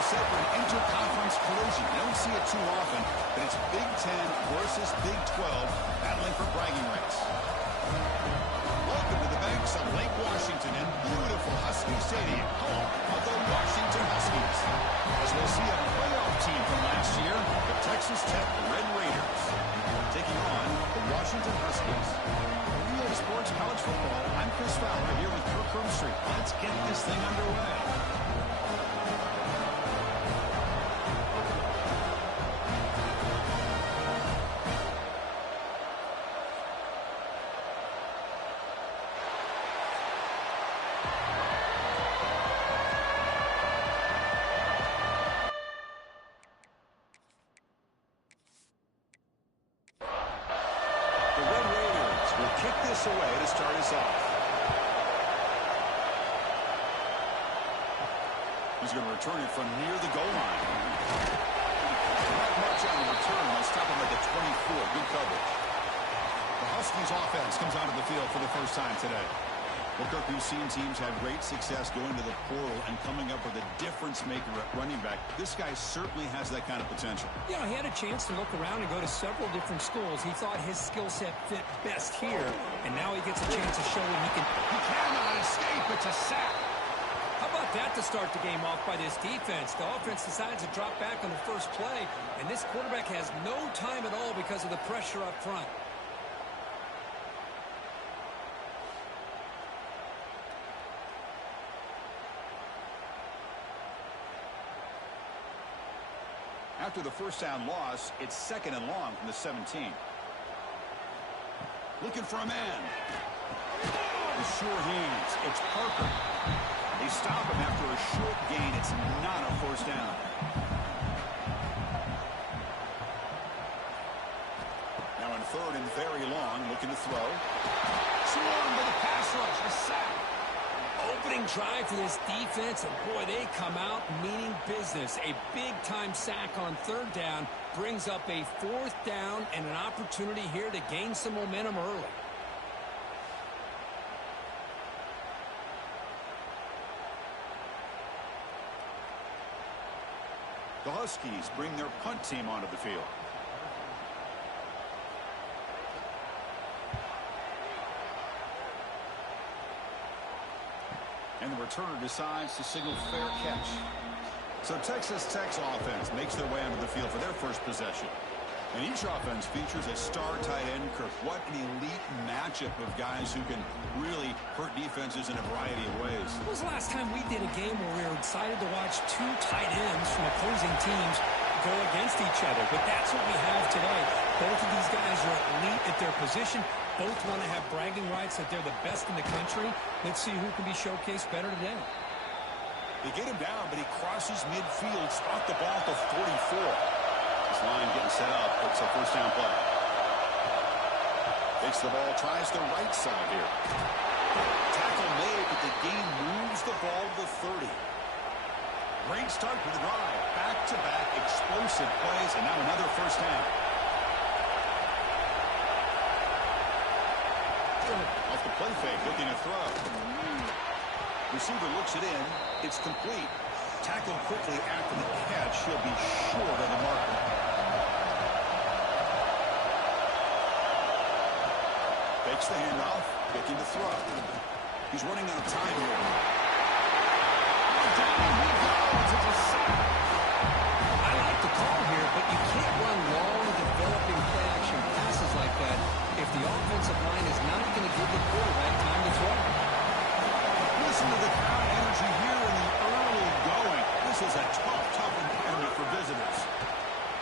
We're set for an interconference collision. You don't see it too often, but it's Big Ten versus Big 12 battling for bragging rights. Welcome to the banks of Lake Washington in beautiful Husky Stadium, home of the Washington Huskies. As we'll see a playoff team from last year, the Texas Tech Red Raiders, taking on the Washington Huskies. Real Sports College Football, I'm Chris Fowler here with Kirk Herbstreit. Let's get this thing underway. Kick this away to start us off. He's going to return it from near the goal line. Not much on the return. They'll stop him at the 24. Good coverage. The Huskies offense comes onto the field for the first time today. Well, Kirk, we've seen teams have great success going to the portal and coming up with a difference maker at running back. This guy certainly has that kind of potential. Yeah, he had a chance to look around and go to several different schools. He thought his skill set fit best here, and now he gets a chance to show what he can. He cannot escape. It's a sack. How about that to start the game off by this defense? The offense decides to drop back on the first play, and this quarterback has no time at all because of the pressure up front. After the first down loss, it's 2nd and long from the 17. Looking for a man. The sure hands. It's Parker. They stop him after a short gain. It's not a first down. Now in 3rd and very long, looking to throw. Swarmed by the pass rush. A sack. Opening drive for this defense, and boy, they come out meaning business. A big-time sack on 3rd down brings up a 4th down and an opportunity here to gain some momentum early. The Huskies bring their punt team onto the field. And the returner decides to signal fair catch. So Texas Tech's offense makes their way onto the field for their first possession. And each offense features a star tight end, Kirk. What an elite matchup of guys who can really hurt defenses in a variety of ways. When was the last time we did a game where we were excited to watch 2 tight ends from opposing teams go against each other? But that's what we have today. Both of these guys are elite at their position. Both want to have bragging rights that they're the best in the country. Let's see who can be showcased better today. They get him down, but he crosses midfield, spot the ball to 44. This line getting set up. It's a first down play. Takes the ball, tries the right side here. Tackle made, but the gain moves the ball to the 30. Great start for the drive. Back-to-back explosive plays, and now another first down. Off the play fake, looking to throw. Receiver looks it in. It's complete. Tackled quickly after the catch. He'll be short of the marker. Fakes the handoff, looking to throw. He's running out of time here. Down he goes. It's a sack. I like the call here, but you can't run long, developing play-action passes like that if the offensive line is not going to give the quarterback time to throw. Listen to the crowd energy here in the early going. This is a tough environment for visitors.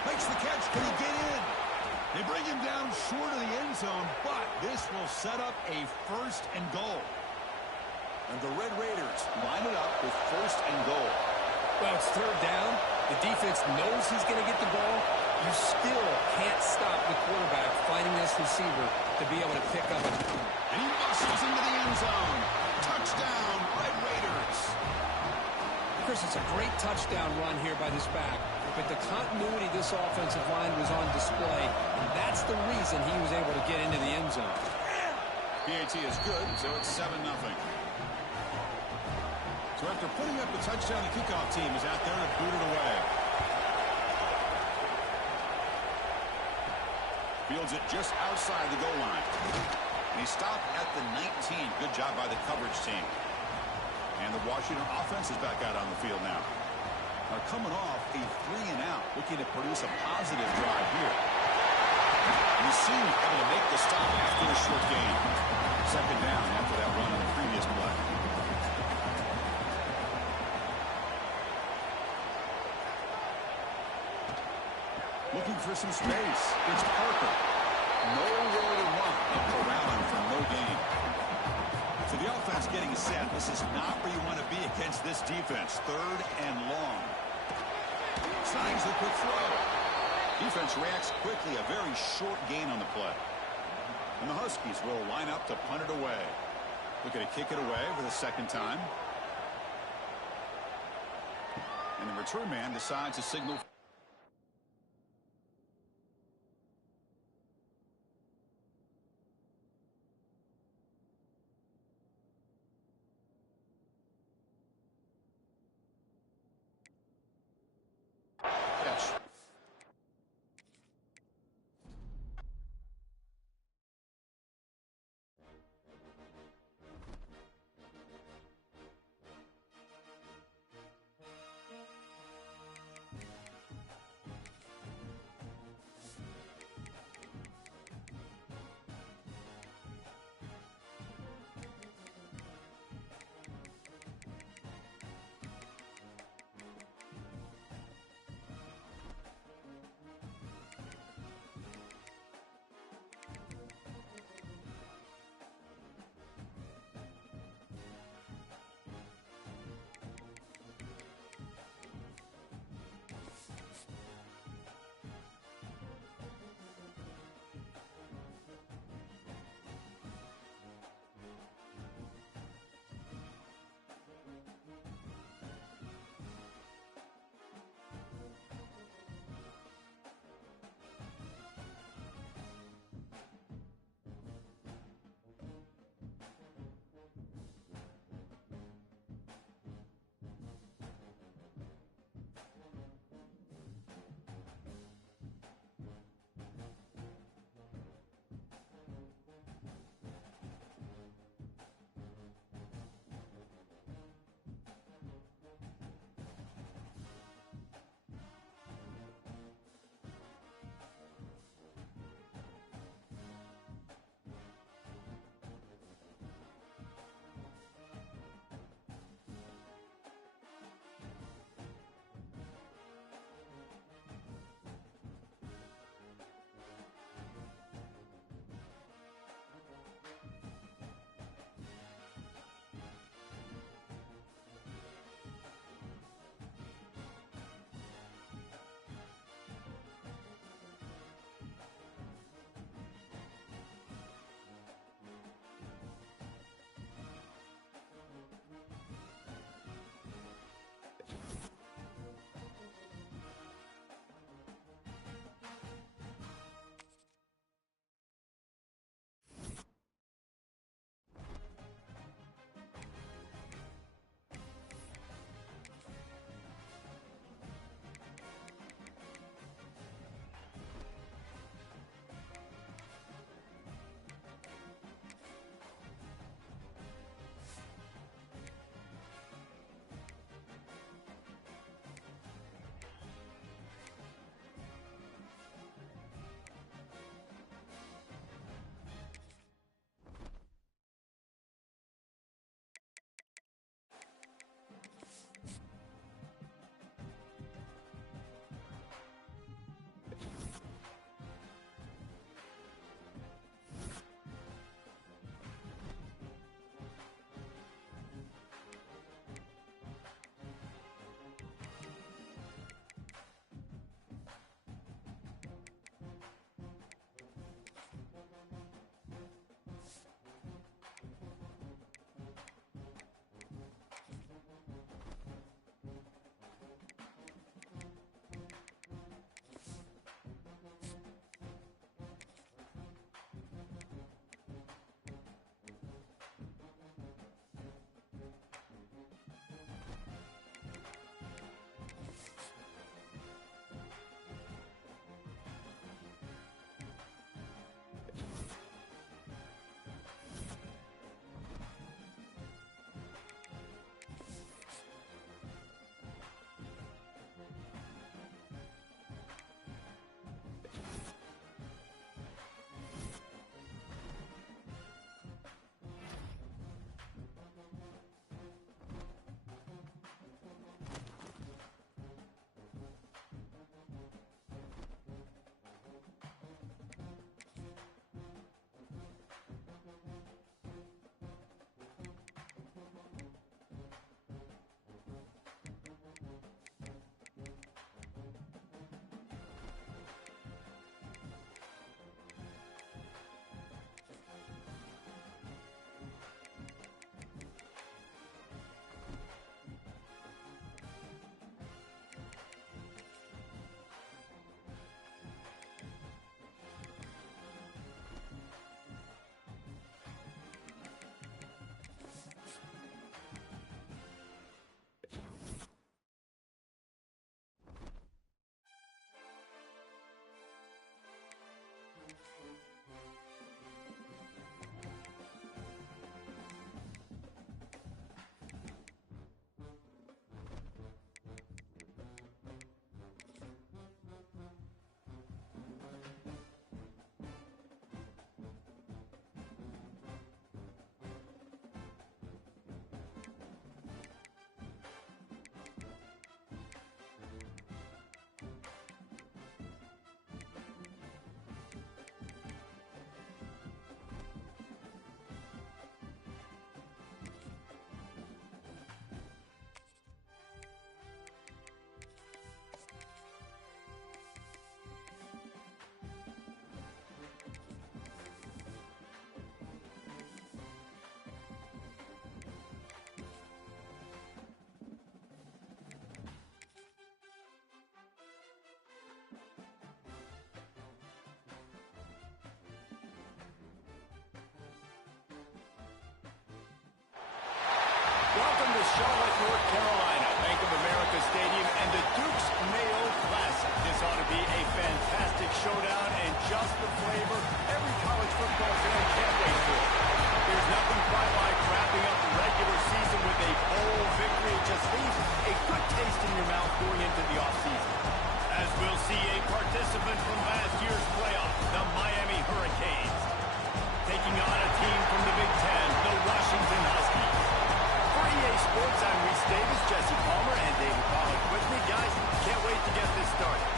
Makes the catch. Can he get in? They bring him down short of the end zone, but this will set up a 1st and goal. And the Red Raiders line it up with 1st and goal. Well, it's 3rd down. The defense knows he's going to get the ball. You still can't stop the quarterback finding this receiver to be able to pick up it. And he muscles into the end zone. Touchdown, Red Raiders. Chris, it's a great touchdown run here by this back. But the continuity of this offensive line was on display. And that's the reason he was able to get into the end zone. PAT is good, so it's 7-0. So after putting up a touchdown, the kickoff team is out there to boot it away. Fields it just outside the goal line. And he stopped at the 19. Good job by the coverage team. And the Washington offense is back out on the field now. Are coming off a 3-and-out, looking to produce a positive drive here. You seem able to make the stop after a short gain. Second down after that run on the previous play. Looking for some space. It's Parker. Nowhere to run. And corralling for no gain. So the offense getting set. This is not where you want to be against this defense. Third and long. Signs the quick throw. Defense reacts quickly. A very short gain on the play. And the Huskies will line up to punt it away. Looking to kick it away for the second time. And the return man decides to signal. Charlotte, North Carolina, Bank of America Stadium, and the Duke's Mayo Classic. This ought to be a fantastic showdown and just the flavor every college football fan can't wait for. There's nothing quite like wrapping up the regular season with a bowl victory. It just leaves a good taste in your mouth going into the offseason. As we'll see a participant from last year's playoff, the Miami Hurricanes, taking on a team from the Big Ten, the Washington Huskies. For EA Sports, I'm Reese Davis, Jesse Palmer, and David Pollack with me. Guys, can't wait to get this started.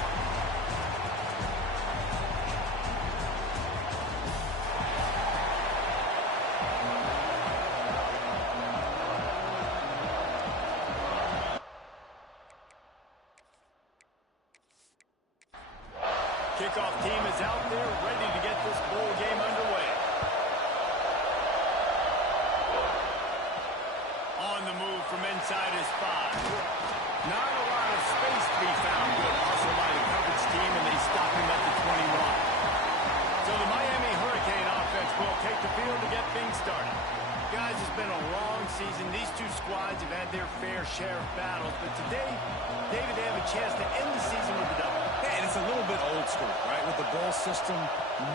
Kickoff team is out there, ready to get this bowl game underway. On the move from inside his spot. Not a lot of space to be found. Good hustle by the coverage team, and they stop him at the 21. So the Miami Hurricane offense will take the field to get things started. Guys, it's been a long season. These two squads have had their fair share of battles, but today, David, they have a chance to end the season with a double. And it's a little bit old school, right? With the bowl system,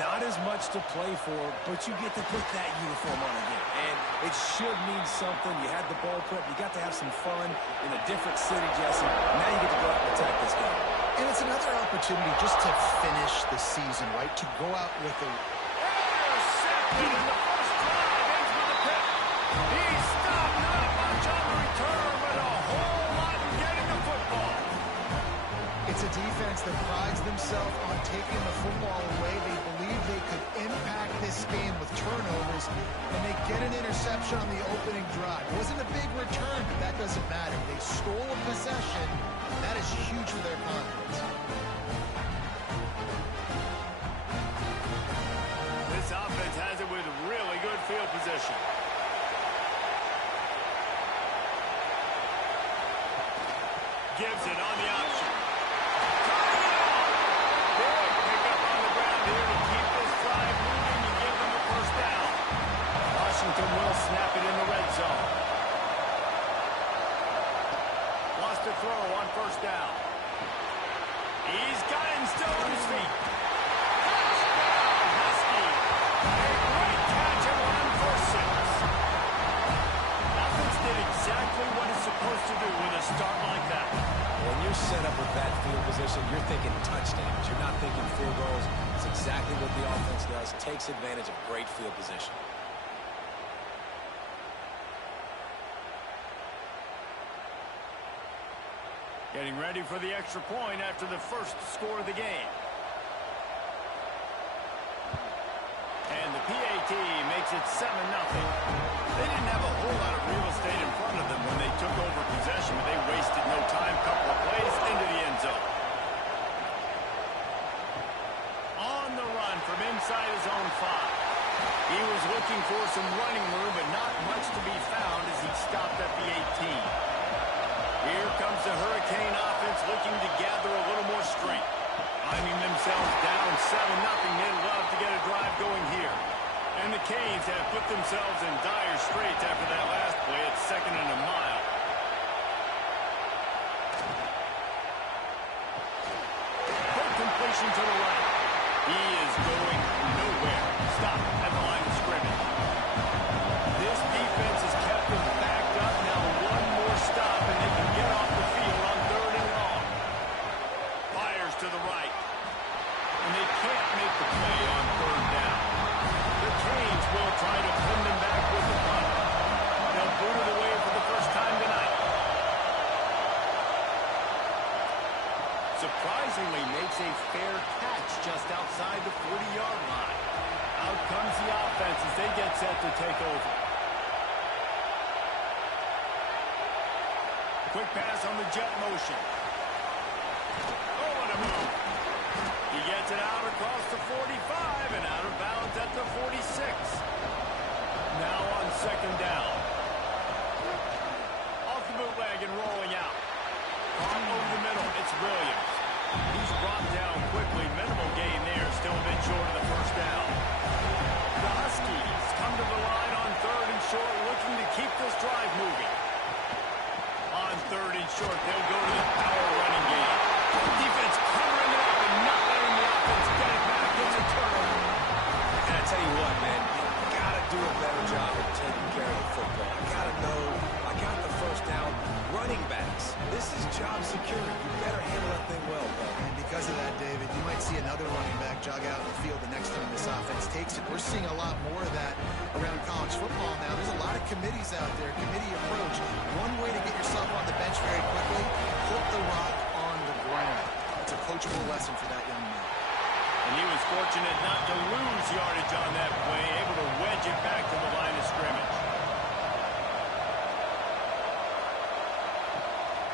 not as much to play for, but you get to put that uniform on again. And it should mean something. You had the bowl prep. You got to have some fun in a different city, Jesse. Now you get to go out and attack this game. And it's another opportunity just to finish the season, right? To go out with a... Intercepted in the first drive, ends with a pick. He stopped, not much on the return, but a whole lot in getting the football. It's a defense that prides themselves on taking the football away. They believe they could impact this game with turnovers, and they get an interception on the opening drive. It wasn't a big return, but that doesn't matter. They stole a possession. That is huge for their confidence. This offense has it with really good field position. Gives it on the option. Big pickup on the ground here to keep this drive moving and give them a first down. Washington will snap it in the red zone. Lost a throw on first down. He's got him still on his feet. Touchdown, Husky. A great catch and run for 6. Offense did exactly what it's supposed to do with a start like that. When you're set up with that field position, you're thinking touchdowns. You're not thinking field goals. It's exactly what the offense does. Takes advantage of great field position. Getting ready for the extra point after the first score of the game. And the PAT makes it 7-0. They didn't have a whole lot of real estate in front of them when they took over possession, but they wasted no time. Couple of plays into the end zone. On the run from inside his own 5. He was looking for some running room, but not much to be found as he stopped at the 18. Here comes the Hurricane offense looking to gather a little more strength. Finding themselves down 7-0, they'd love to get a drive going here. And the Canes have put themselves in dire straits after that last play at 2nd and a mile. Quick completion to the right. He is going nowhere. Stop at the line of scrimmage. This defense has kept them backed up. Now one more stop and they can get off the field on 3rd and long. Fires to the right. And they can't make the play on 3rd down. The Canes will try to pin them back with the punt. They'll boot it away for the first time tonight. Surprisingly makes a fair catch just outside the 40-yard line. Out comes the offense as they get set to take over. Quick pass on the jet motion. Oh, what a move. He gets it out across the 45 and out of bounds at the 46. Now on 2nd down. Off the bootleg and rolling out. Caught over the middle. It's Williams. He's brought down quickly. Minimal gain there. Still a bit short of the first down. The Huskies come to the line on 3rd and short, looking to keep this drive moving. taking care of the football. I got to know I got the first down. Running backs, this is job security. You better handle that thing well, Paul. And because of that, David, you might see another running back jog out in the field the next time this offense takes it. We're seeing a lot more of that around college football now. There's a lot of committees out there, committee approach. One way to get yourself on the bench very quickly, put the rock on the ground. It's a coachable lesson for that young man. And he was fortunate not to lose yardage on that play, able to wedge it back to the line of scrimmage.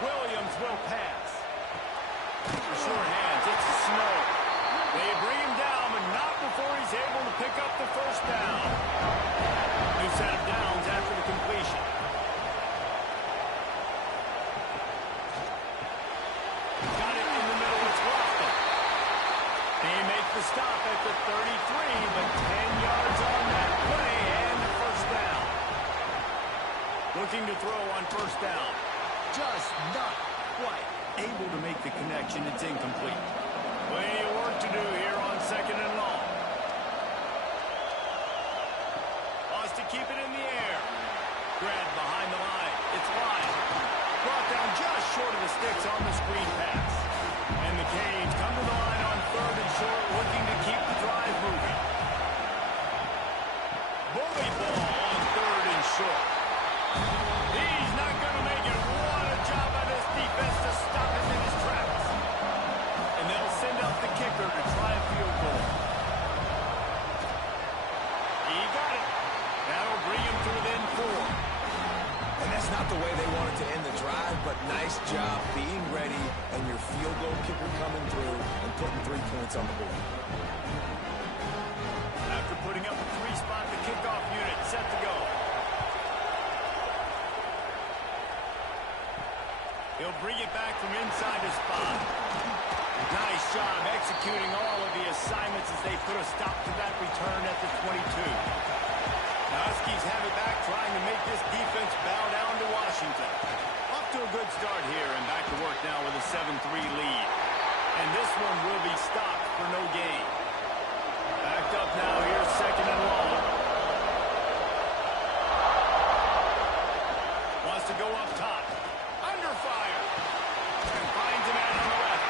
Williams will pass. For sure hands, it's Snow. They bring him down, but not before he's able to pick up the first down. New set of downs after the completion. Got it in the middle, it's Lofton. They make the stop at the 33, but 10 yards on that play and the first down. Looking to throw on first down. Just not quite able to make the connection. It's incomplete. Plenty of work to do here on second and long. Wants to keep it in the air. Grabbed behind the line. It's Lyon. Brought down just short of the sticks on the screen pass. And the Canes come to the line on third and short, looking to keep the drive moving. Bully ball on third and short. He's not going to make it. What a job by this defense to stop him in his tracks. And they'll send out the kicker to try a field goal. He got it. That'll bring him to within 4. And that's not the way they wanted to end the drive, but nice job being ready and your field goal kicker coming through and putting 3 points on the board. After putting up a 3-spot, the kickoff unit set to go. He'll bring it back from inside his spot. Nice job executing all of the assignments as they put a stop to that return at the 22. The Huskies have it back, trying to make this defense bow down to Washington. Off to a good start here and back to work now with a 7-3 lead. And this one will be stopped for no gain. Backed up now, here's second and long. Wants to go up top. Under fire. And finds a man on the left.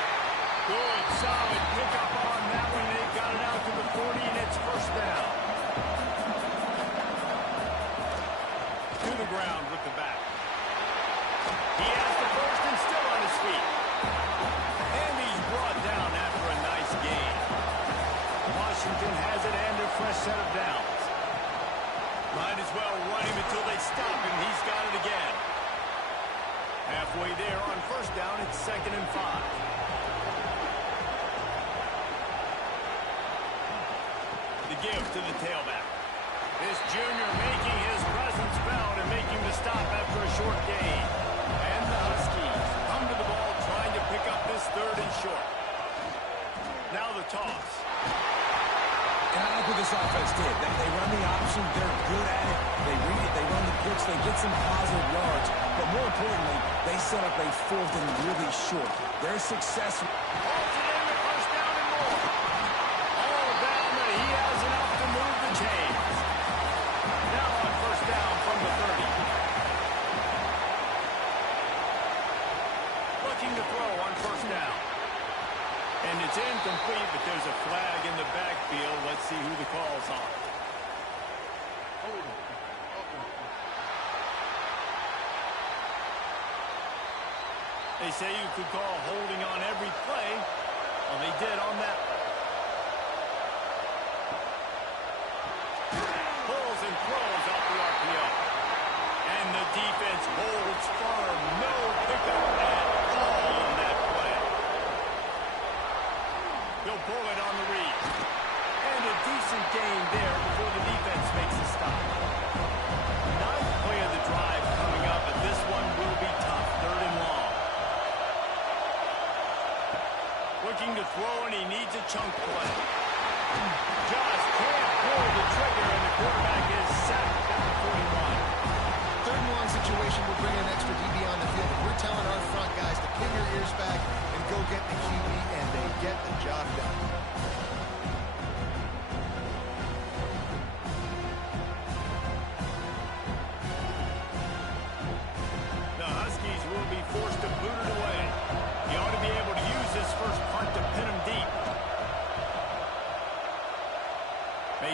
Good, solid pickup on that one. They've got it out to the 40, and it's first down. To the ground with the back. He has the first and still on his feet. And he's brought down after a nice gain. Washington has it and a fresh set of downs. Might as well run him until they stop him. He's got it again. Halfway there on first down, it's second and 5. The give to the tailback. This junior making his presence felt and making the stop after a short gain. And the Huskies come to the ball trying to pick up this third and short. Now the toss. And I like what this offense did. They run the option. They're good at it. They read it. They run the pitch. They get some positive yards. But more importantly, they set up a fourth and really short. Their success. Holds it in the first down and more. All down, but he has enough to move the chains. Now on first down from the 30. Looking to throw on first down. And it's incomplete, but there's a flag in the backfield. Let's see who the call's on. They say you could call holding on every play. Well, they did on that one. Pulls and throws off the RPO. And the defense holds firm. No pickup at all on that play. He'll pull it on the read. And a decent gain there before the defense makes a stop. Ninth play of the drive coming up, but this one will be tough. Third and long. Looking to throw, and he needs a chunk play. Just can't pull the trigger, and the quarterback is sacked at the 41. Third and long situation will bring an extra DB on the field. We're telling our front guys to pin your ears back and go get the QB, and they get the job done.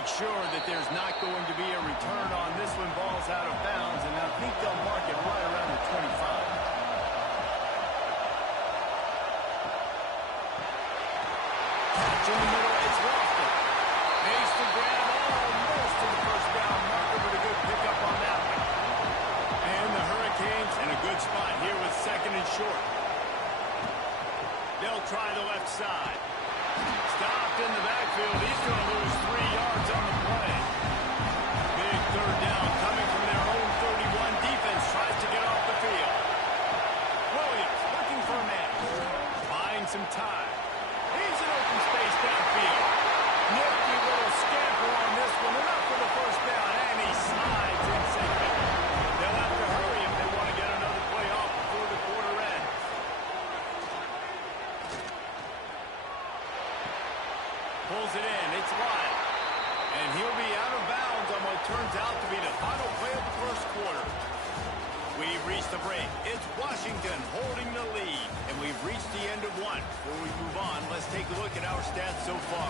sure that there's not going to be a return on this when ball's out of bounds, and I think they'll mark it right around the 25. In the middle, it's Lofton. Makes the grab almost to the first down marker, but a good pickup on that one. And the Hurricanes in a good spot here with second and short. They'll try the left side. Stopped in the backfield. He's going to lose 3 yards on the play. Big third down coming from their own 31. Defense tries to get off the field. Williams looking for a man. Buying some time. He's in open space downfield. Nifty little scamper on this one. Enough for the first down, and he slides in second. They'll have to hurry if they want to get another play off before the quarter ends. Pulls it in. It's Lyle. And he'll be out of bounds on what turns out to be the final play of the first quarter. We've reached the break. It's Washington holding the lead, and we've reached the end of one. Before we move on, let's take a look at our stats so far.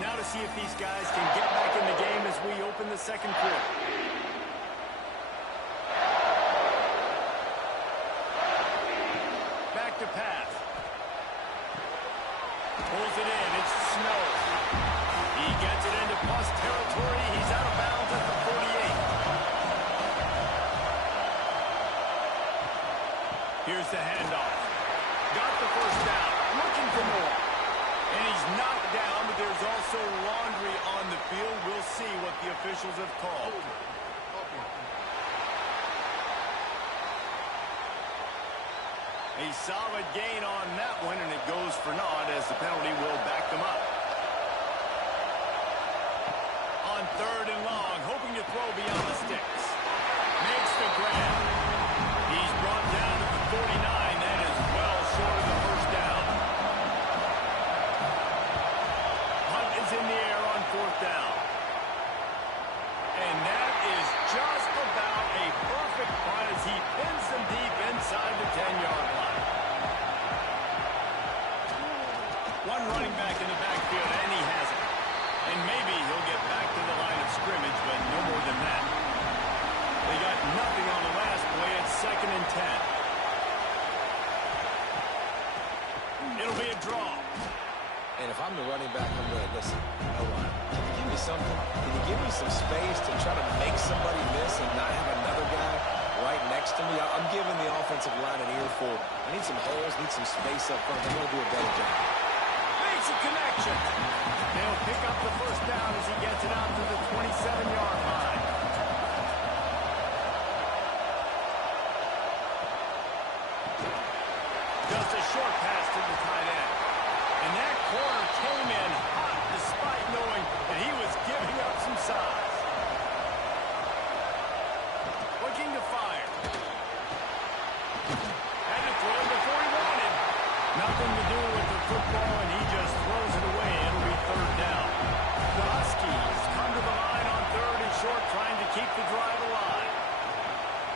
Now to see if these guys can get back in the game as we open the second quarter. Back to pass. Pulls it in. It's Snow. He gets it into plus territory. He's out of bounds at the 48. Here's the handoff. Got the first down. Looking for more. And he's knocked down, but there's also laundry on the field. We'll see what the officials have called. A solid gain on that one, and it goes for naught as the penalty will back them up. On third and long, hoping to throw beyond the sticks. Makes the grab. He's brought down to the 49. That is well short of the first down. Hunt is in the air on fourth down. And that is just about a perfect punt as he pins them deep inside the 10-yard line. One running back in the backfield, and he has it. And maybe he'll get back to the line of scrimmage, but no more than that. They got nothing on the last play. It's second and 10. It'll be a draw. And if I'm the running back, I'm going to listen. O-line, can you give me something? Can you give me some space to try to make somebody miss and not have another guy right next to me? I'm giving the offensive line an earful. I need some holes, need some space up front. They're going to do a better job. Makes a connection. They'll pick up the first down as he gets it out to the 27-yard line. Just a short pass to the tight end. And that corner came in hot despite knowing that he was giving up some size. Looking to fire. Had to throw it before he wanted. Nothing to do with the football, and he just throws it away. It'll be third down. The Huskies come to the line on third and short, trying to keep the drive alive.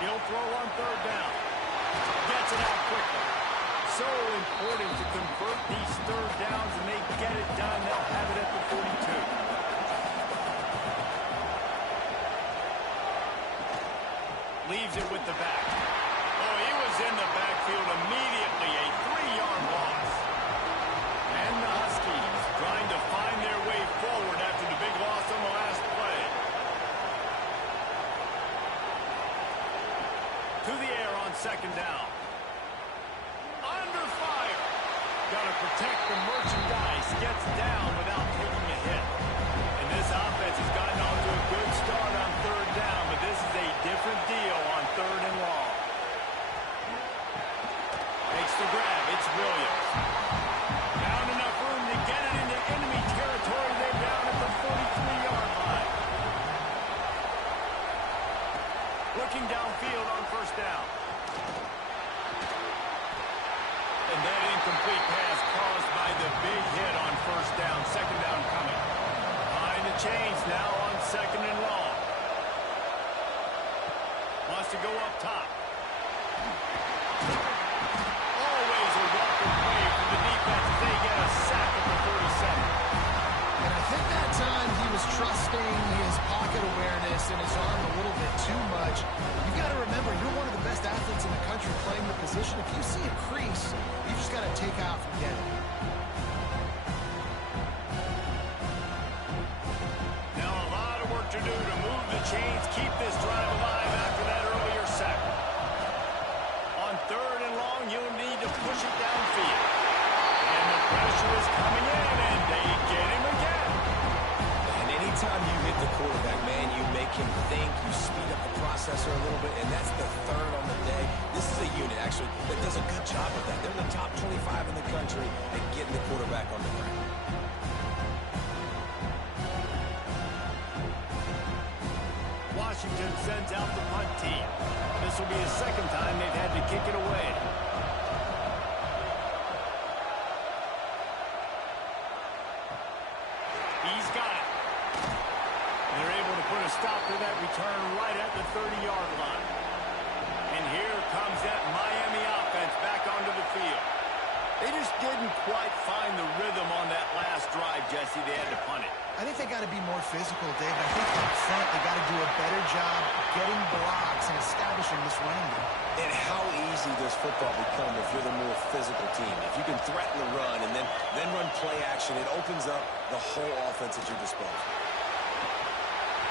He'll throw on third down. Gets it out quickly. So important to convert these third downs, and they get it done. They'll have it at the 42. Leaves it with the back. Oh, he was in the backfield immediately. A 3-yard loss. And the Huskies trying to find their way forward after the big loss on the last play. To the air on second down. Under fire. Got to protect the merchandise. Gets down without taking a hit. And this offense has gotten off to a good start on third down, but this is a different deal on third and long. Makes the grab. It's Williams. Found enough room to get it into enemy territory. They're down at the 43-yard line. Looking downfield on first down. And that incomplete pass caused by the big hit on first down. Second down coming. Behind the chains now on second and long. Wants to go up top. Always a welcome play from the defense as they get a push it downfield. And the pressure is coming in, and they get him again. And anytime you hit the quarterback, man, you make him think, you speed up the processor a little bit, and that's the third on the day. This is a unit, actually, that does a good job of that. They're the top 25 in the country at getting the quarterback on the ground. Washington sends out the punt team. This will be the second time they've had to kick it away. He's got it. They're able to put a stop to that return right at the 30-yard line. And here comes that Miami offense back onto the field. They just didn't quite find the rhythm on that last drive, Jesse. They had to punt it. I think they got to be more physical, Dave. I think up front they got to do a better job getting blocks and establishing this running game. And how easy does football become if you're the more physical team? If you can threaten the run and then run play action, it opens up the whole offense at your disposal.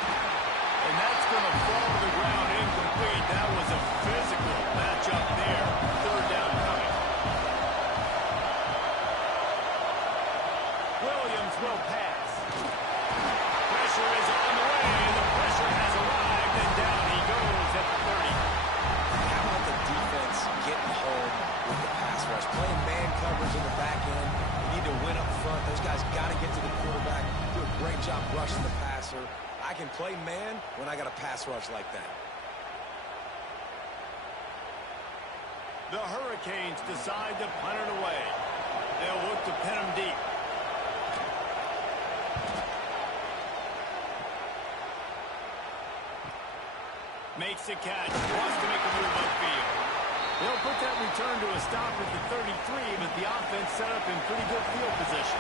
And that's going to fall to the ground incomplete. That was a physical matchup there. Third down coming. Williams will pass. Pressure is on the way, and the pressure has arrived, and down he goes at the 30. How about the defense getting home with the pass rush? Playing man coverage in the back end. You need to win up front. Those guys got to get to the quarterback. Do a great job rushing the passer. I can play man when I got a pass rush like that. The Hurricanes decide to punt it away. They'll look to pin him deep. Makes the catch. Wants to make a move upfield. They'll put that return to a stop at the 33, but the offense set up in pretty good field position.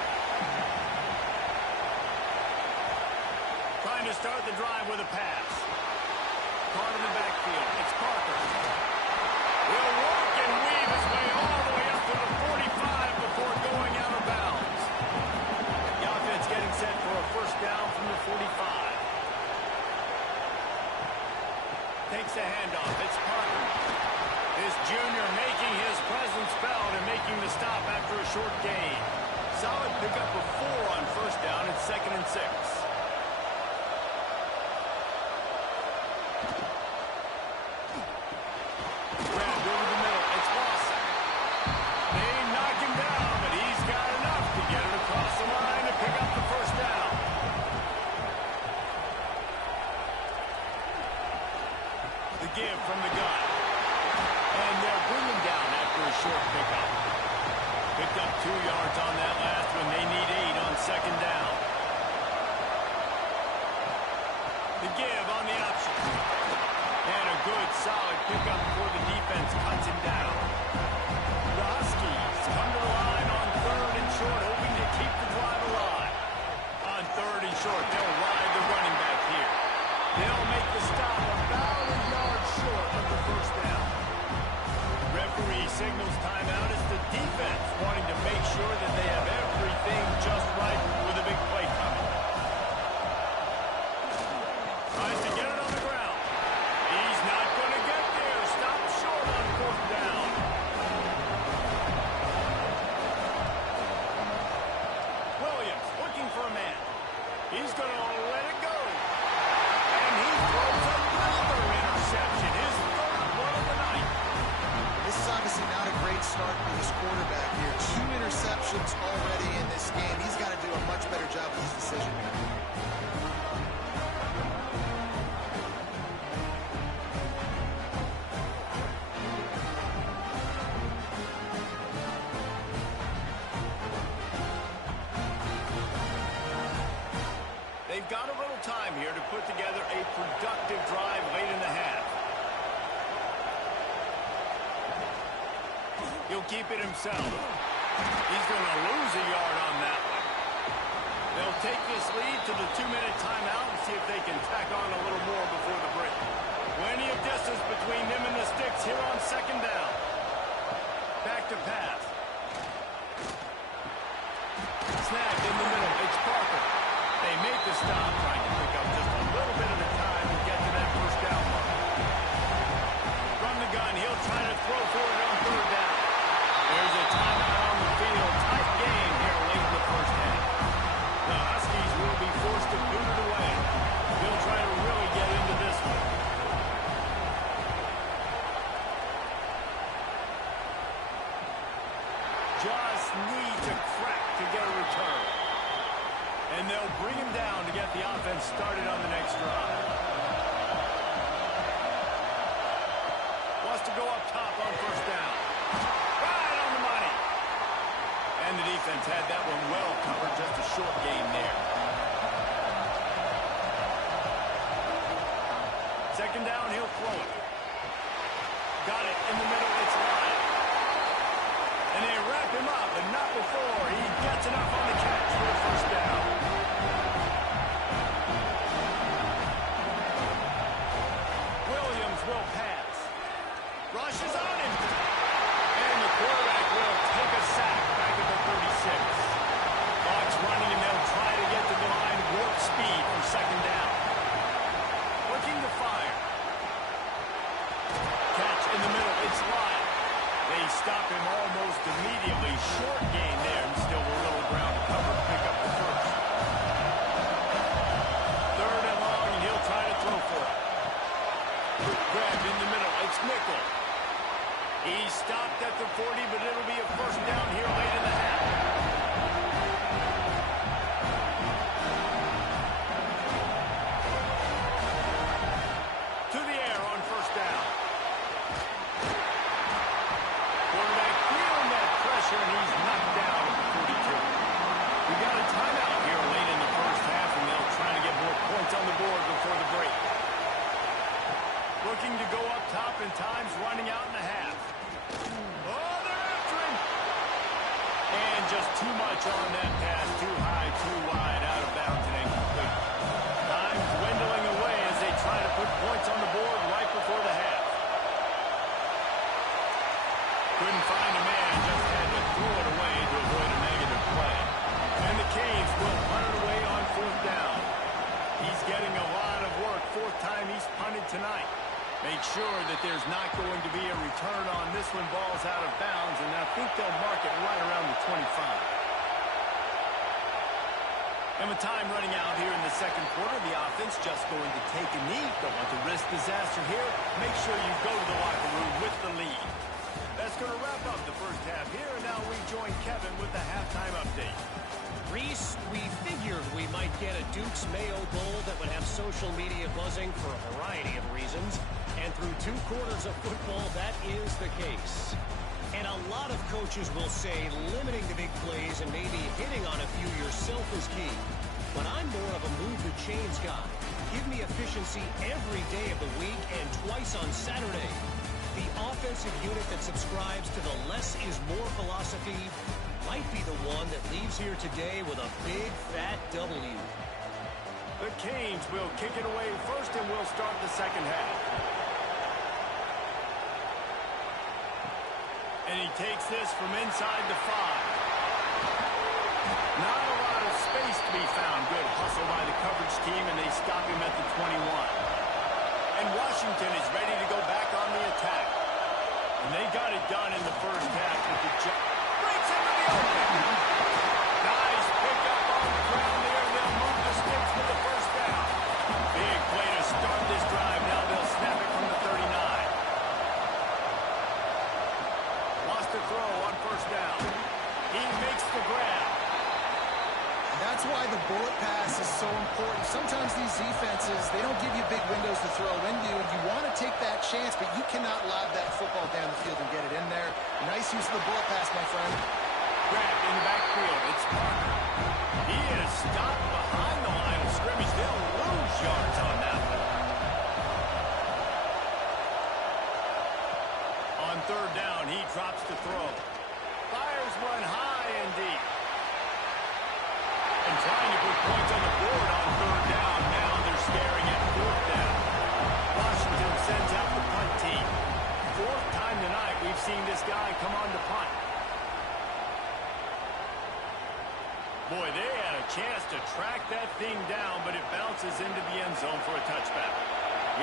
Trying to start the drive with a pass. Caught in the backfield. It's Parker. Will walk and weave his way all the way up to the 45 before going out of bounds. The offense getting set for a first down from the 45. Takes the handoff. It's Parker. This junior making his presence felt and making the stop after a short gain. Solid pickup of 4 on first down. It's 2nd and 6. Grabbed over the middle. It's Lawson. They knock him down, but he's got enough to get it across the line to pick up the first down. The give from the gun. And they'll bring him down after a short pickup. Picked up 2 yards on that last one. They need 8 on second down. The give on the option. And a good, solid pickup before the defense cuts him down. The Huskies come to the line on 3rd and short, hoping to keep the drive alive. On 3rd and short, they'll ride the running back here. They'll make the stop about a yard short of the first down. Referee signals timeout as the defense wanting to make sure that they have everything just right with a big play coming. Tries to get it on the ground. He's not going to get there. Stop short on 4th down. Williams looking for a man. He's going to let it go. And he throws another interception. His 3rd one of the night. This is obviously not a great start for this quarterback here. 2 interceptions already in this game. He's got to do a much better job with his decision making. They've got a little time here to put together a productive drive late in the half. He'll keep it himself. He's going to lose a yard on that one. They'll take this lead to the 2-minute timeout and see if they can tack on a little more before the break. Plenty of distance between them and the sticks here on second down. Back to pass. Snagged in the middle. It's Parker. They make the stop, trying to pick up just a little bit of the time to get to that first down mark. From the gun, he'll try to throw for it on 3rd down. There's a And they'll bring him down to get the offense started on the next drive. Wants to go up top on first down. Right on the money. And the defense had that one well covered. Just a short gain there. Second down, he'll throw it. Got it in the middle. It's line. And they wrap him up, but not before he gets enough on the catch for a first down. Williams will pass. Rushes on him. And the quarterback will take a sack back at the 36. Clock's running, and they'll try to get to the line warp speed for second down. Looking to fire. Catch in the middle. It's live. They stop him almost immediately. Short gain there, and still a little ground to cover. Pick up the first. Third and long, and he'll try to throw for it. Grab in the middle. It's Nickel. He stopped at the 40, but it'll be a first down here late in the half. To the air on first down. Quarterback feeling that pressure, and he's knocked down at the 42. We got a timeout here late in the first half, and they'll try to get more points on the board before the break. Looking to go up top, and time's running out in the half. Oh, they're after him. And just too much on that pass. Too high, too wide, out of bounds, and incomplete. Time dwindling away as they try to put points on the board right before the half. Couldn't find a man, just had to throw it away to avoid a negative play. And the Canes will punt it away on fourth down. He's getting a lot of work. Fourth time he's punted tonight. Make sure that there's not going to be a return on this one. Ball's out of bounds, and I think they'll mark it right around the 25. And with time running out here in the second quarter, the offense just going to take a knee. Don't want to risk disaster here. Make sure you go to the locker room with the lead. That's going to wrap up the first half here, and now we join Kevin with the halftime update. Reese, we figured we might get a Duke's Mayo Bowl that would have social media buzzing for a variety of reasons. And through 2 quarters of football, that is the case. And a lot of coaches will say limiting the big plays and maybe hitting on a few yourself is key. But I'm more of a move the chains guy. Give me efficiency every day of the week and twice on Saturday. The offensive unit that subscribes to the less is more philosophy might be the one that leaves here today with a big, fat W. The Canes will kick it away first, and we'll start the second half. And he takes this from inside the 5. Not a lot of space to be found. Good hustle by the coverage team, and they stop him at the 21. And Washington is ready to go back on the attack. And they got it done in the first half with the jump. Breaks into the open. Nice pick up on the ground there, and they'll move the sticks with the first down. Big play to start this drive. Now they'll snap it from the 39. Lost a throw on first down. He makes the grab. That's why the bullet pass is so important. Sometimes these defenses, they don't give you big windows to throw into, and you want to take that chance, but you cannot lob that football down the field and get it in there. Nice use of the bullet pass, my friend. Grab in the backfield. It's Parker. He is stopped behind the line of scrimmage. They'll lose yards on that one. On third down, he drops the throw. Fires one high and deep. And trying to put points on the board on third down. Now they're staring at fourth down. Washington sends out the punt team. Fourth time tonight we've seen this guy come on to punt. Boy, they had a chance to track that thing down, but it bounces into the end zone for a touchback.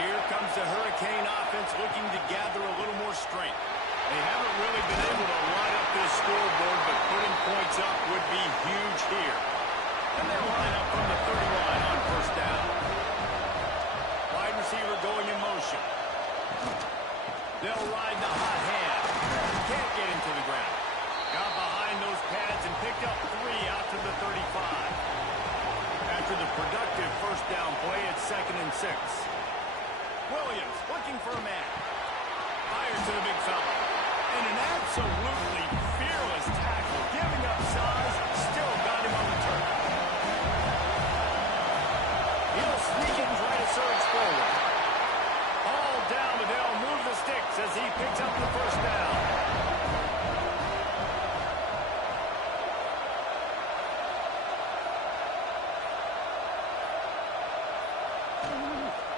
Here comes the Hurricane offense looking to gather a little more strength. They haven't really been able to line up this scoreboard, but putting points up would be huge here. And they'll line up from the 31 on first down. Wide receiver going in motion. They'll ride the hot hand. Can't get him to the ground. Got behind those pads and picked up 3 out to the 35. 6. Williams looking for a man. Fires to the big fella. And an absolutely fearless tackle. Giving up size, still got him on the turf. He'll sneak it and try to surge forward. All down, but they'll move the sticks as he picks up the first down.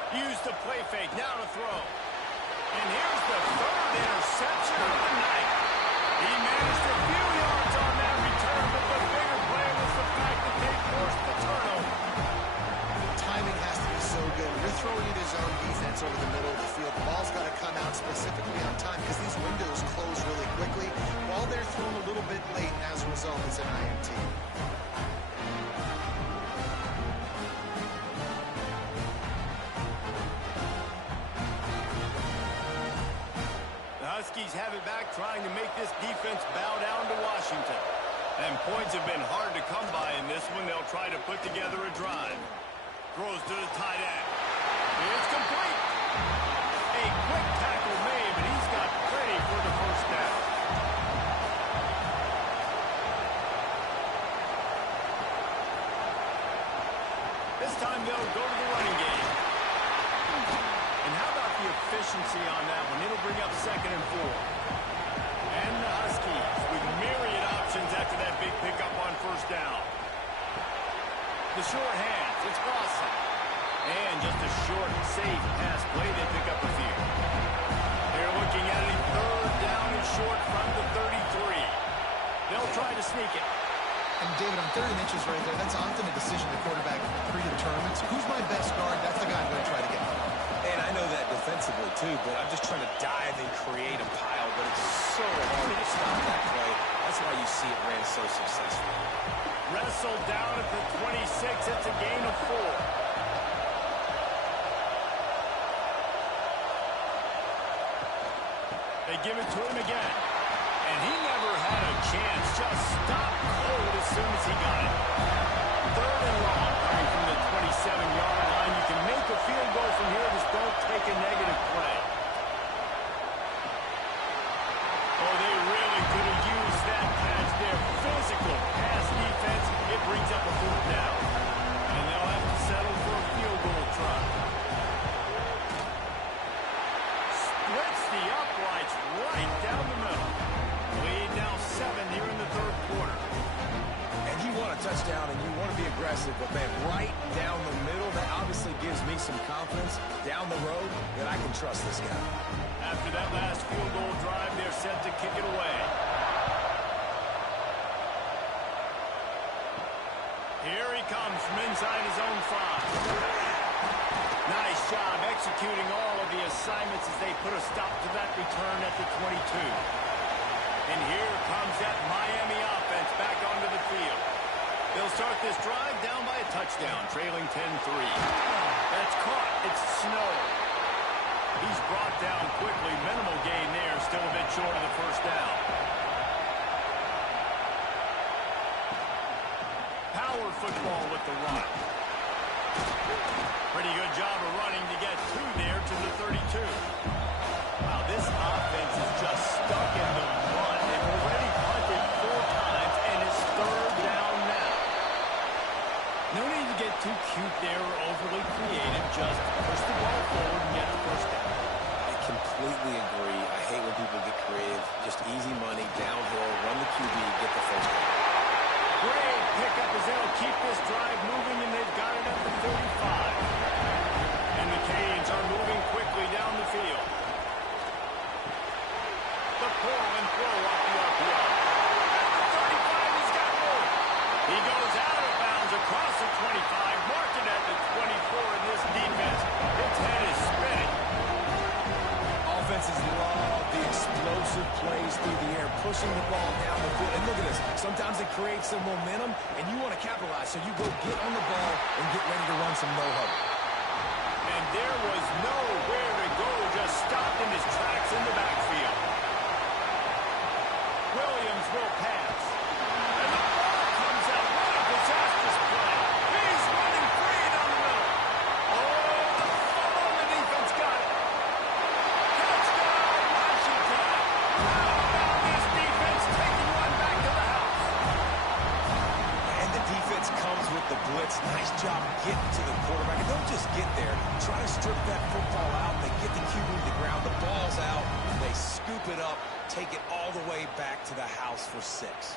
Use the play fake, now to throw. And here's the third interception of the night. He managed a few yards on that return, but the bigger play was the fact that they forced the turnover. Timing has to be so good. You're throwing it his own defense over the middle of the field. The ball's got to come out specifically on time because these windows close really quickly. While they're thrown a little bit late, and as a result, it's an INT. Huskies have it back, trying to make this defense bow down to Washington. And points have been hard to come by in this one. They'll try to put together a drive. Throws to the tight end. It's complete. A quick tackle made, but he's got plenty for the first down. This time they'll go to the running game. And how about the efficiency on that one? It'll bring up 2nd and 4. And the Huskies with myriad options after that big pickup on first down. The short hands, it's Boston. And just a short, safe pass play, they pick up a few. They're looking at a 3rd down and short from the 33. They'll try to sneak it. And David, on 3rd and inches right there, that's often a decision the quarterback predetermines. Who's my best guard? That's the guy I'm going to try to get. And I know that defensively, too, but I'm just trying to dive and create a pile, but it's so hard to stop that play. That's why you see it ran so successful. Wrestled down at the 26. It's a gain of 4. They give it to him again. And he never had a chance. Just stopped cold as soon as he got it. 3rd and long, coming from the 27-yard line. You can make a field goal from here. Just don't take a negative play. Oh, they really could have used that pass there. Physical pass defense. It brings up a 4th down. And they'll have to settle for a field goal try. Splits the uprights right down the middle. Lead now 7 here in the 3rd quarter. And you want a touchdown and you want to be aggressive, but man, right down the middle, that obviously gives me some confidence down the road that I can trust this guy. After that last field goal drive, they're set to kick it away. Here he comes from inside his own 5. Nice job executing all of the assignments as they put a stop to that return at the 22. And here comes that Miami offense back onto the field. They'll start this drive down by a touchdown, trailing 10-3. That's caught. It's Snow. He's brought down quickly. Minimal gain there. Still a bit short of the first down. Power football with the run. Pretty good job of running to get 2 there to the 32. Wow, this offense is just stuck in the run. They've already punted 4 times, and it's 3rd down now. No need to get too cute there or overly creative. Just push the ball forward and get the first down. I completely agree. I hate when people get creative. Just easy money, downhill, run the QB, get the first down. Great pickup as they'll keep this drive moving, and they've got it at the 45. And the Canes are moving quickly down the field. The pull and throw off the RPO. At the 35, he's got room. He goes out of bounds across the 25, marked it at the 24 in this defense. Its head is spinning. Offenses love the explosive plays through the air, pushing the ball down the field. And look at this. Sometimes it creates some momentum, and you want to capitalize. So you go get on the ball and get ready to run some no-huddle. And there was nowhere to go, just stopped in his tracks in the backfield. Williams will pass. And the ball comes out. What a disastrous play. He's running free down the middle. Oh, the the blitz. Nice job getting to the quarterback. And don't just get there. Try to strip that football out. They get the QB to the ground. The ball's out. They scoop it up, take it all the way back to the house for 6.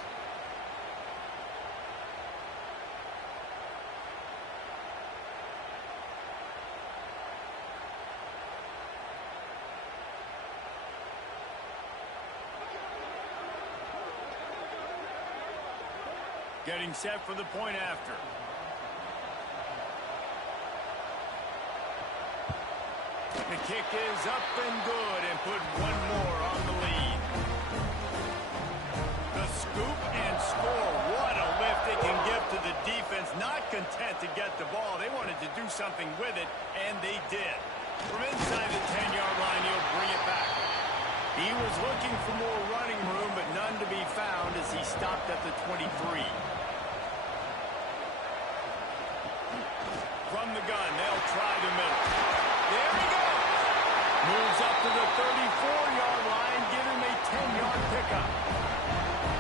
Getting set for the point after. The kick is up and good and put one more on the lead. The scoop and score. What a lift it can give to the defense. Not content to get the ball. They wanted to do something with it, and they did. From inside the 10-yard line, he'll bring it back. He was looking for more running room, but none to be found as he stopped at the 23. From the gun, they'll try the middle. There he goes. Moves up to the 34-yard line, give him a 10-yard pickup.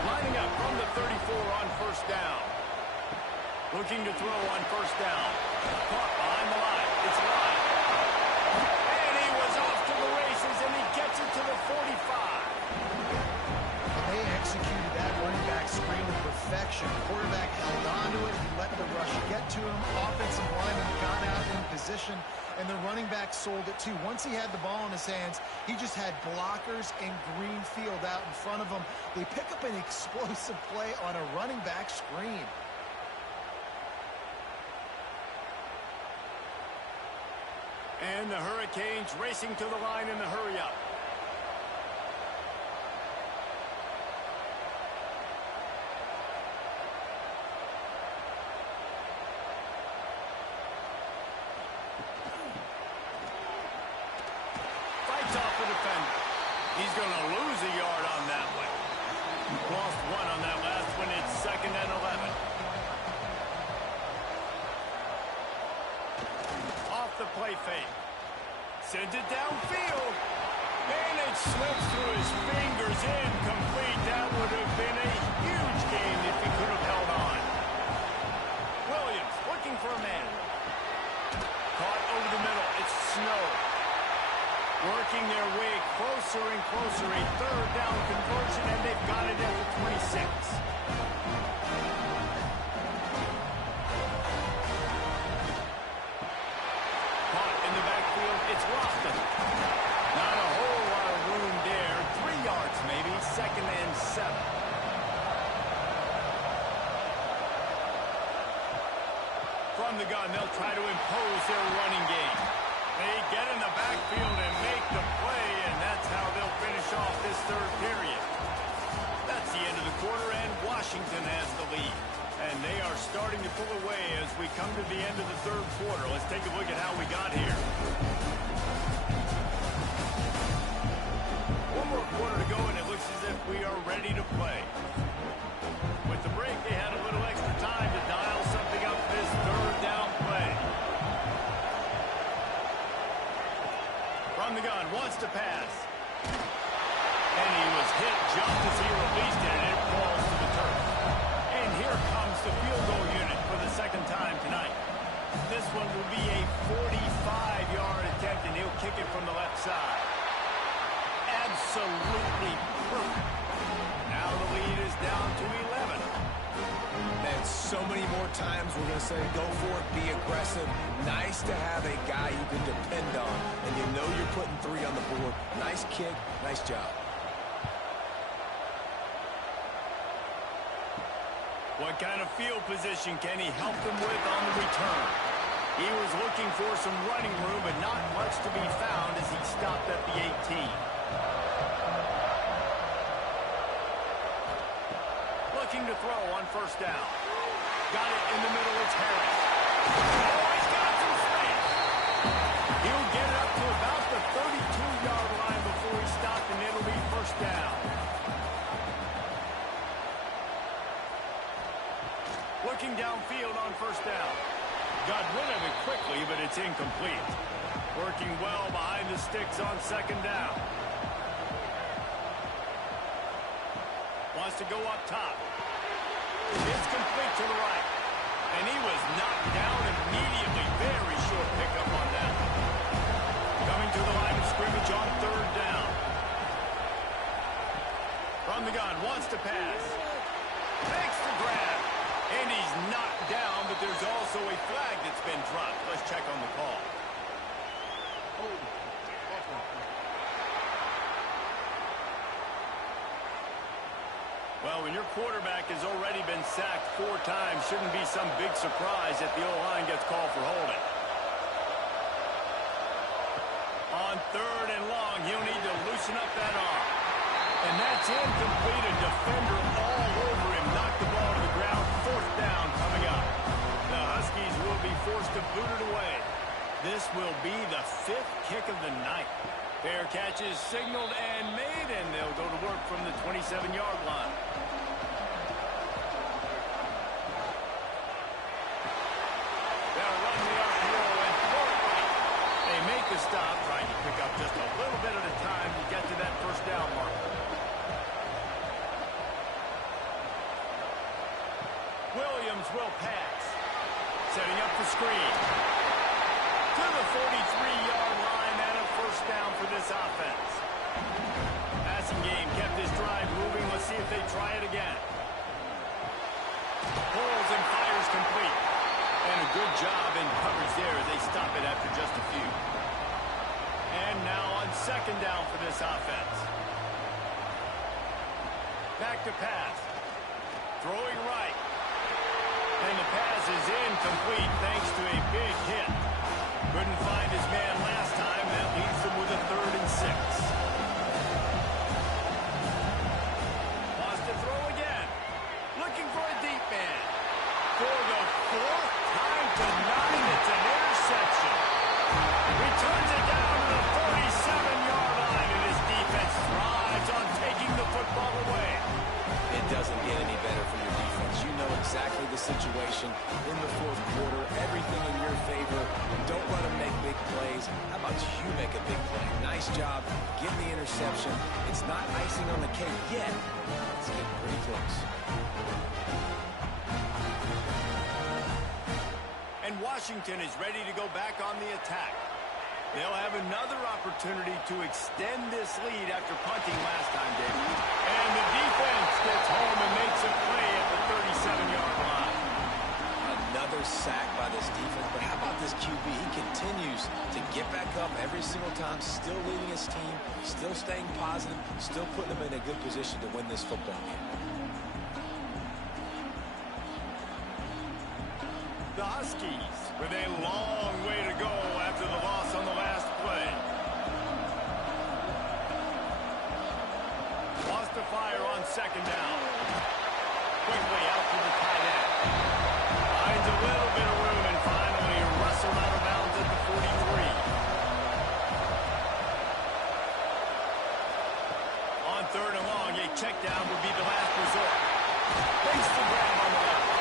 Lining up from the 34 on first down. Looking to throw on first down. Caught behind the line. It's live. And he was off to the races, and he gets it to the 45. They executed that running back screen with perfection. Quarterback held on to it. He let the rush get to him. Offensive lineman got out in position, and the running back sold it too. Once he had the ball in his hands, he just had blockers and green field out in front of him. They pick up an explosive play on a running back screen. And the Hurricanes racing to the line in the hurry-up. Fights off the defender. He's going to lose a yard on that one. Lost 1 on that last one. It's 2nd and 11. Off the play fake. Sends it downfield. And it slips through his fingers. Incomplete. That would have been a huge gain if he could have held on. Williams looking for a man. Caught over the middle. It's Snow. Working their way closer and closer. A 3rd down conversion, and they've got it at the 26. It's Lofton. Not a whole lot of room there. 3 yards maybe. 2nd and 7. From the gun, they'll try to impose their running game. They get in the backfield and make the play, and that's how they'll finish off this 3rd period. That's the end of the quarter, and Washington has the lead. And they are starting to pull away as we come to the end of the 3rd quarter. Let's take a look at how we got here. 1 more quarter to go, and it looks as if we are ready to play. With the break, they had a little extra time to dial something up this 3rd down play. From the gun, wants to pass. And he was hit just as he released it, and it falls to the turf. And here comes the field goal unit for the 2nd time tonight. This one will be a 45-yard attempt, and he'll kick it from the left side. Absolutely perfect. Now the lead is down to 11. And so many more times we're going to say, go for it, be aggressive. Nice to have a guy you can depend on, and you know you're putting 3 on the board. Nice kick, nice job. What kind of field position can he help them with on the return? He was looking for some running room, but not much to be found as he stopped at the 18. Looking to throw on first down. Got it in the middle, it's Harris. Oh, he's got some space. He'll get it up to about the 32-yard line before he stopped, and it'll be first down. Looking downfield on first down. Got rid of it quickly, but it's incomplete. Working well behind the sticks on 2nd down. Wants to go up top. It's complete to the right. And he was scrimmage on third down. From the gun, wants to pass. Makes the grab. And he's knocked down, but there's also a flag that's been dropped. Let's check on the call. Well, when your quarterback has already been sacked 4 times, shouldn't be some big surprise that the O-line gets called for holding. On third and long, he'll need to loosen up that arm. And that's incomplete. A defender all over him. Knocked the ball to the ground. 4th down coming up. The Huskies will be forced to boot it away. This will be the 5th kick of the night. Fair catch is signaled and made, and they'll go to work from the 27-yard line. They'll run the RPO and throw it right. They make the stop, trying to pick up just a little bit at a time to get to that 1st down mark. Williams will pass. Setting up the screen. To the 43-yard line and a 1st down for this offense. Passing game kept this drive moving. Let's see if they try it again. Pulls and fires complete. And a good job in coverage there as they stop it after just a few. And now on 2nd down for this offense. Back to pass. Throwing right. And the pass is incomplete thanks to a big hit. Couldn't find his man last time. That leaves them with a 3rd and 6. Wants to throw again. Looking for a deep man. For the 4th time tonight, it's an interception. Returns it down to the 47-yard line, and his defense thrives on taking the football away. It doesn't get any better for your defense. You know exactly the situation in the 4th quarter. Everything in your favor. Don't let them make big plays. How about you make a big play? Nice job getting the interception. It's not icing on the cake yet. It's getting pretty close. And Washington is ready to go back on the attack. They'll have another opportunity to extend this lead after punting last time, David. And the defense gets home and makes a play at the 37-yard line. Another sack by this defense, but how about this QB? He continues to get back up every single time, still leading his team, still staying positive, still putting them in a good position to win this football game. The Huskies with a long way to go after the loss on the last play. Wants to fire on 2nd down. Quickly out to the tight end. Finds a little bit of room and finally wrestled out of bounds at the 43. On 3rd and long, a check down would be the last resort. Makes the grab on the left.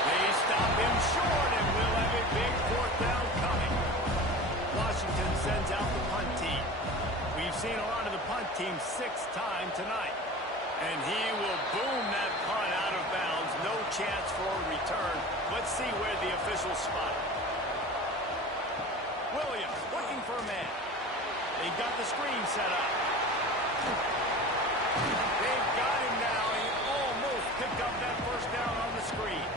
They stop him short and will have a big 4th down coming. Washington sends out the punt team. We've seen a lot of the punt team 6th time tonight. And he will boom that punt out of bounds. No chance for a return. Let's see where the officials spot it. Williams looking for a man. They've got the screen set up. They've got him now. He almost picked up that 1st down on the screen.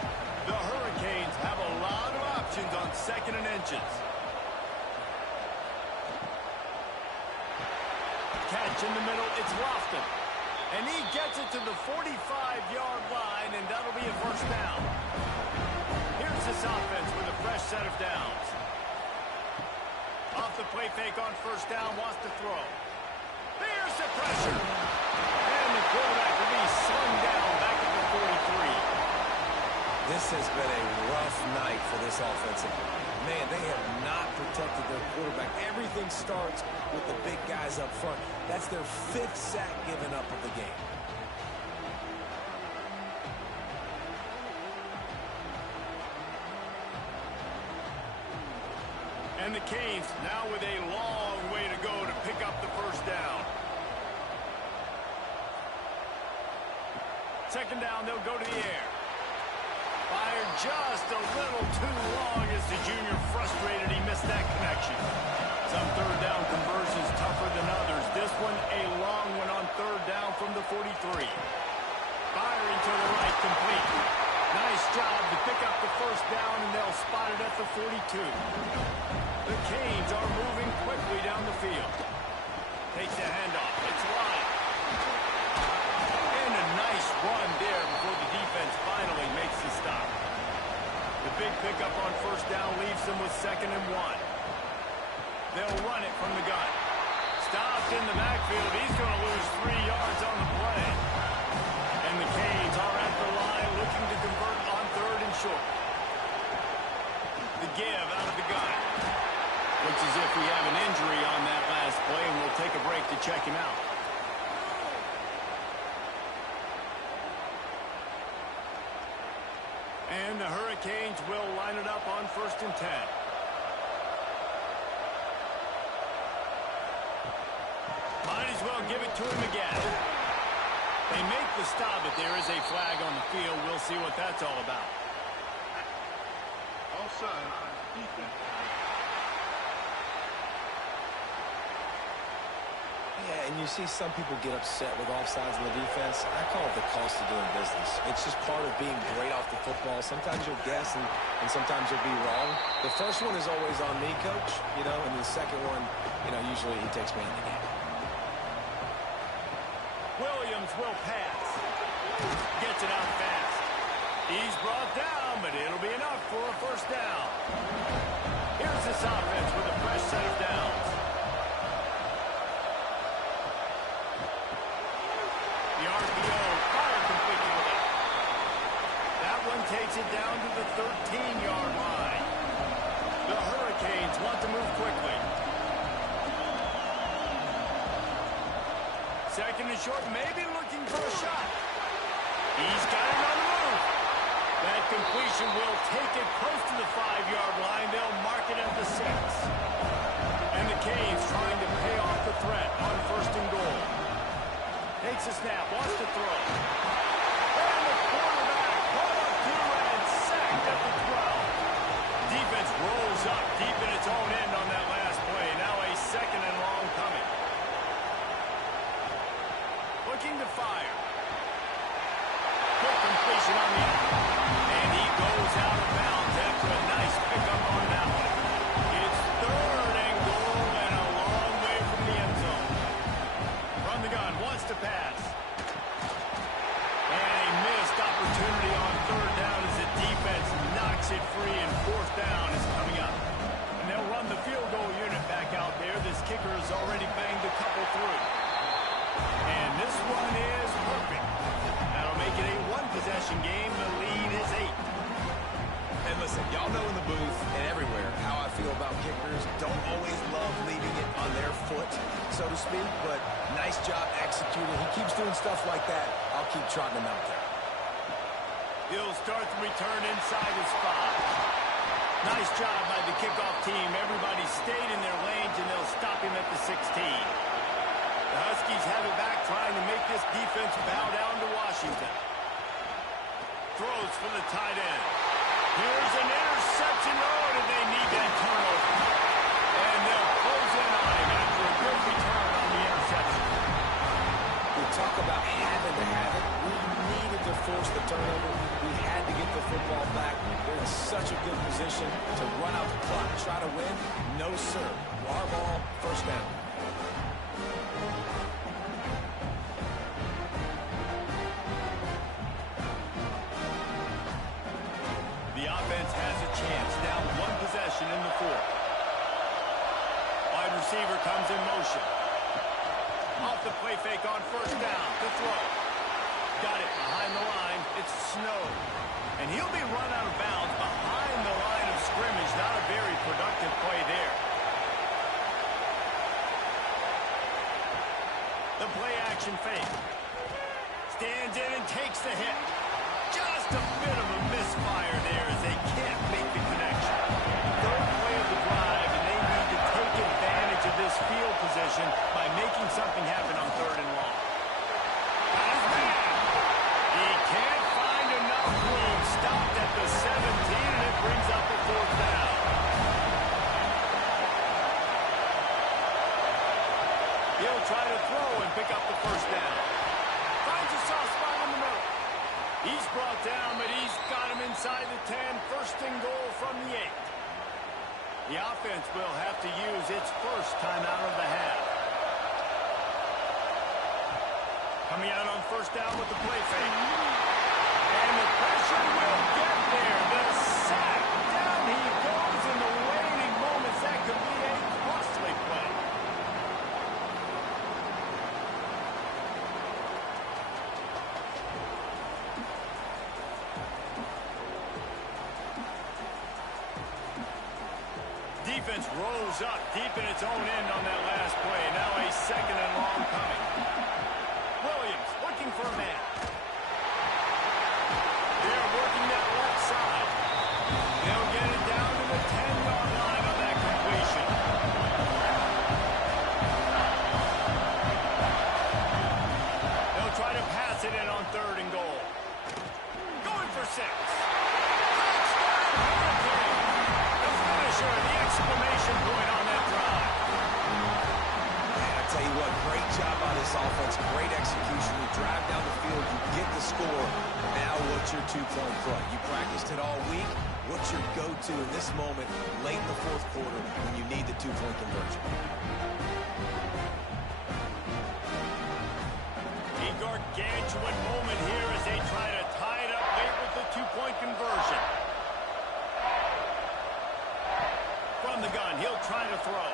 The Hurricanes have a lot of options on 2nd and inches. Catch in the middle. It's Lofton. And he gets it to the 45-yard line, and that'll be a 1st down. Here's this offense with a fresh set of downs. Off the play fake on 1st down, wants to throw. There's the pressure. And the quarterback will be slung down back at the 43. This has been a rough night for this offensive line. Man, they have not protected their quarterback. Everything starts with the big guys up front. That's their 5th sack given up of the game. And the Canes now with a long way to go to pick up the 1st down. 2nd down, they'll go to the air. Fired just a little too long as the junior frustrated he missed that connection. Some third down conversions tougher than others. This one a long one on third down from the 43. Firing to the right, complete. Nice job to pick up the first down, and they'll spot it at the 42. The Canes are moving quickly down the field. Takes the handoff. It's wide. And a nice run there before the defense finally makes the stop. The big pickup on first down leaves them with 2nd and 1. They'll run it from the gun. Stopped in the backfield. He's going to lose 3 yards on the play. And the Canes are at the line looking to convert on 3rd and short. The give out of the gun. Looks as if we have an injury on that last play, and we'll take a break to check him out. And the Hurricanes will line it up on 1st and 10. Might as well give it to him again. They make the stop, but there is a flag on the field. We'll see what that's all about. Offside on defense. Yeah, and you see some people get upset with offsides in the defense. I call it the cost of doing business. It's just part of being great off the football. Sometimes you'll guess, and sometimes you'll be wrong. The first one is always on me, Coach, and the second one, usually he takes me in the game. Williams will pass. Gets it out fast. He's brought down, but it'll be enough for a first down. Here's this offense with a fresh set of downs. The RPO fired completely with it. That one takes it down to the 13-yard line. The Hurricanes want to move quickly. 2nd and short, maybe looking for a shot. He's got it on the move. That completion will take it close to the 5-yard line. They'll mark it at the 6. And the Canes trying to pay off the threat on 1st and goal. Takes a snap, wants to throw. And the quarterback brought up to and sacked at the 12. Defense rolls up deep in its own end on that last play. Now a 2nd and long coming. Looking to fire. Quick completion on the end. And he goes out of bounds after a nice pickup on that one. It's 3rd and goal and a long way from the end zone. From the gun, wants to pass. And a missed opportunity on 3rd down as the defense knocks it free, and 4th down is coming up. And they'll run the field goal unit back out there. This kicker has already banged a couple through. And this one is perfect. That'll make it a one-possession game. The lead is 8. And listen, y'all know in the booth and everywhere how I feel about kickers. Don't always love leaving it on their foot, so to speak, but nice job executing. He keeps doing stuff like that. I'll keep trotting him out there. He'll start the return inside his 5. Nice job by the kickoff team. Everybody stayed in their lanes, and they'll stop him at the 16. The Huskies have it back, trying to make this defense bow down to Washington. Throws for the tight end. Here's an interception. Oh, did they need that turnover? And they'll close in on him after a good return on the interception. We talk about having to have it. We needed to force the turnover. We had to get the football back. They're in such a good position to run out the clock, try to win. No, sir. Our ball, first down. The offense has a chance. Now 1 possession in the 4th. Wide receiver comes in motion. Off the play fake on 1st down. The throw. Got it behind the line. It's Snow. And he'll be run out of bounds behind the line of scrimmage. Not a very productive play there. The play action fake. Stands in and takes the hit. Just a bit of a misfire there as they can't make the connection. 3rd play of the drive, and they need to take advantage of this field position by making something happen on 3rd and long. Got his man. He can't find enough room. Stopped at the 17. try to throw and pick up the first down. Finds a soft spot in the middle. He's brought down, but he's got him inside the 10. First and goal from the 8. The offense will have to use its first timeout of the half. Coming out on first down with the play fake. And the pressure will get there. The sack. Down he goes in the waning moments. That could be a costly play. Defense rolls up deep in its own end on that last play. Now a second and long coming. Williams looking for a man. They're working that left side. They'll get it down to the 10-yard line on that completion. They'll try to pass it in on 3rd and goal. Going for 6. The exclamation point on that drive. Man, I tell you what, great job by this offense. Great execution. You drive down the field, you get the score. Now what's your 2-point play? You practiced it all week. What's your go-to in this moment late in the 4th quarter when you need the 2-point conversion? A gargantuan moment here as they try to tie it up late with the 2-point conversion. From the gun, he'll try to throw.